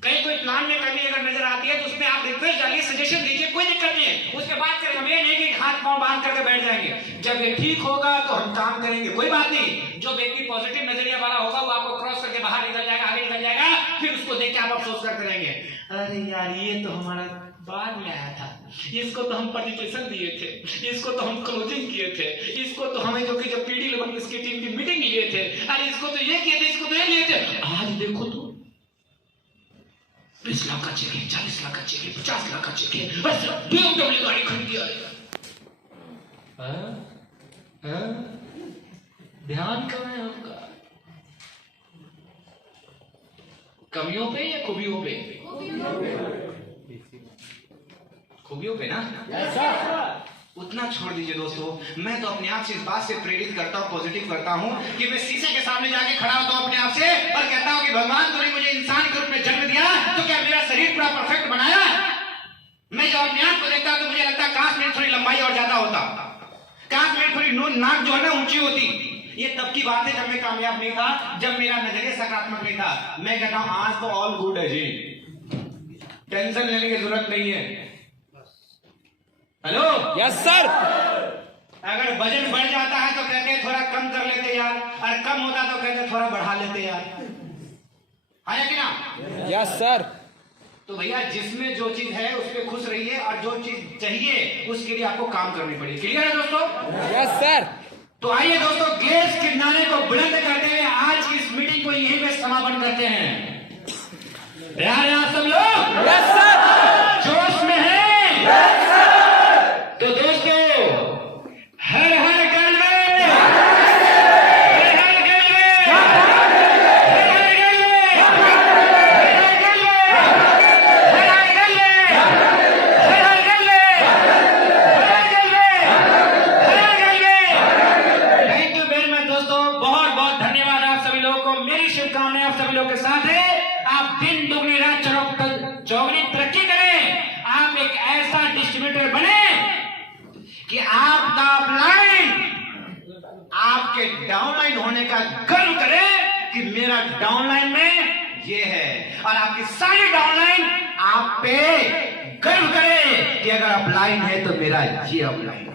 कहीं कोई प्लान में कमी अगर नजर आती है तो उसमें आप रिक्वेस्ट डालिए, सजेशन दीजिए, कोई दिक्कत नहीं है, उस पर बात करेंगे। ये नहीं कि हाथ पांव बांध करके बैठ जाएंगे। जब ये ठीक होगा तो हम काम करेंगे, कोई बात नहीं। जो व्यक्ति पॉजिटिव नजरिया वाला होगा वो आपको क्रॉस करके बाहर निकल जाएगा, आगे निकल जाएगा, फिर उसको देख के आप अफसोस करते रहेंगे, अरे यार ये तो हमारा बाद में आया था, इसको तो हम पटिटेशन दिए थे, इसको तो हम क्लोजिंग किए थे, इसको तो हमें जो कि जब पीडी लेवल इसकी टीम की मीटिंग लिए थे, अरे इसको तो ये किए थे, इसको तो ये लिए थे। आज देखो तो 20 लाख का चेक है, 40 लाख का चेक है, 50 लाख का चेक है, बस BMW गाड़ी खरीद दिया है। ध्यान कहाँ है आपका? कमियों पे या खूबियों पे? खूबियों पे ना। उतना छोड़ दीजिए दोस्तों। मैं तो अपने आप से इस बात से प्रेरित करता हूँ, पॉजिटिव करता हूँ कि मैं शीशे के सामने जाके खड़ा होता हूँ अपने आप से और कहता हूँ कि भगवान तूने मुझे इंसान के रूप में जन्म दिया तो क्या मेरा शरीर पूरा परफेक्ट बनाया? मैं जब अपने आप को देखता तो मुझे लगता काश मेरी थोड़ी लंबाई और ज्यादा होता, काश मेरी थोड़ी नाक जो है ना ऊंची होती। ये तब की बात है जब मैं कामयाब नहीं था, जब मेरा नजरिया सकारात्मक नहीं था। मैं कहता हूँ आज तो ऑल गुड है जी, टेंशन लेने की जरूरत नहीं है। Hello, yes sir. अगर वजन बढ़ जाता है तो कहते हैं थोड़ा कम कर लेते यार, और कम होता तो कहते हैं थोड़ा बढ़ा लेते यार, है कि ना? Yes sir. तो भैया जिसमें जो चीज है उस पर खुश रहिए और जो चीज चाहिए उसके लिए आपको काम करनी पड़ेगी। क्लियर है दोस्तों? Yes sir. तो आइए दोस्तों, गैस के नारे को बुलंद करते हुए आज की इस मीटिंग को यहीं पे समापन करते हैं। तैयार हैं आप सब लोग? Yes sir. जोश में है? तो दोस्तों हर हर गल्ले, हर हर गल्ले, हर हर गल्ले, हर हर गल्ले, हर हर गल्ले, हर हर गल्ले, हर हर गल्ले। थैंक यू वेरी मच दोस्तों, बहुत बहुत धन्यवाद आप सभी लोगों को। मेरी शुभकामनाएं आप सभी लोगों के साथ है। आप दिन दुगनी रात चौगनी तरक्की करें, आप एक ऐसा डिस्ट्रीब्यूटर बने कि आपका अपलाइन आपके डाउनलाइन होने का गर्व करे कि मेरा डाउनलाइन में ये है, और आपकी सारी डाउनलाइन आप पे गर्व करे कि अगर अपलाइन है तो मेरा ये अपलाइन है।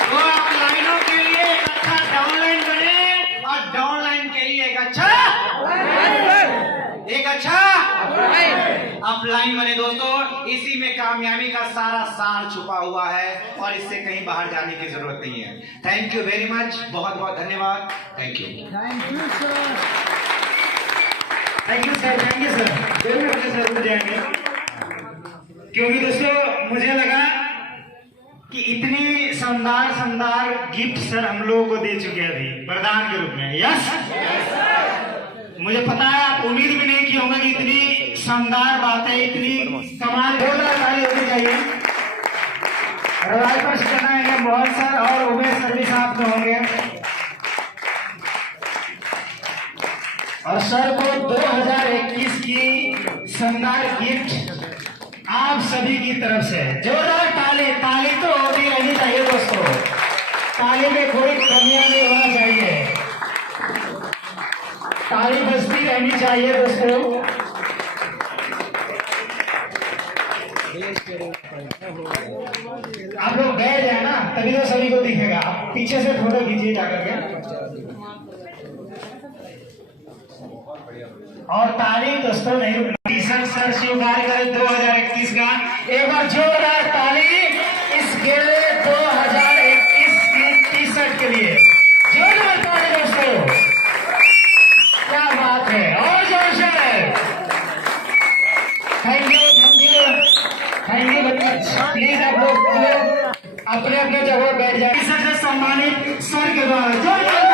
तो अपलाइनों के लिए एक अच्छा डाउनलाइन बने और डाउनलाइन के लिए एक अच्छा अपलाइन बने दोस्तों। इसी में कामयाबी का सारा सार छुपा हुआ है और इससे कहीं बाहर जाने की जरूरत नहीं है। थैंक यू वेरी मच, बहुत बहुत धन्यवाद। Thank you, thank you sir, thank you sir, thank you sir. जरूर अपने सर को जाएंगे, क्योंकि दोस्तों मुझे लगा कि इतनी शानदार शानदार गिफ्ट सर हम लोगों को दे चुके हैं अभी वरदान के रूप में। यस, मुझे पता है आप उम्मीद भी नहीं की होंगे कि इतनी शानदार बातें, इतनी कमाल होनी चाहिए। रवाई पर करना मोहन सर और उमेश सर भी साथ में होंगे, और सर को 2021 की शानदार गिफ्ट आप सभी की तरफ से जोरदार ताली। ताली तो होती रहनी चाहिए दोस्तों, ताली में कोई कमियां नहीं होना चाहिए, ताली बजती रहनी चाहिए दोस्तों। आप लोग बैठ जाए ना तभी तो सभी को दिखेगा। आप पीछे से फोटो खींचिए जाकर के, और ताली दोस्तों नहीं रुकना। टी शर्ट सर स्वीकार करें 2021 का, एक बार जोरदार ताली इस गेले 2021 की टी शर्ट के लिए। जोरदार ताली दोस्तों, क्या बात है, और जोर से। Thank you, thank you, thank you very much. Please आप लोग अपने अपने जगह बैठ जाए। सबसे सम्मानित सर के द्वारा जोरदार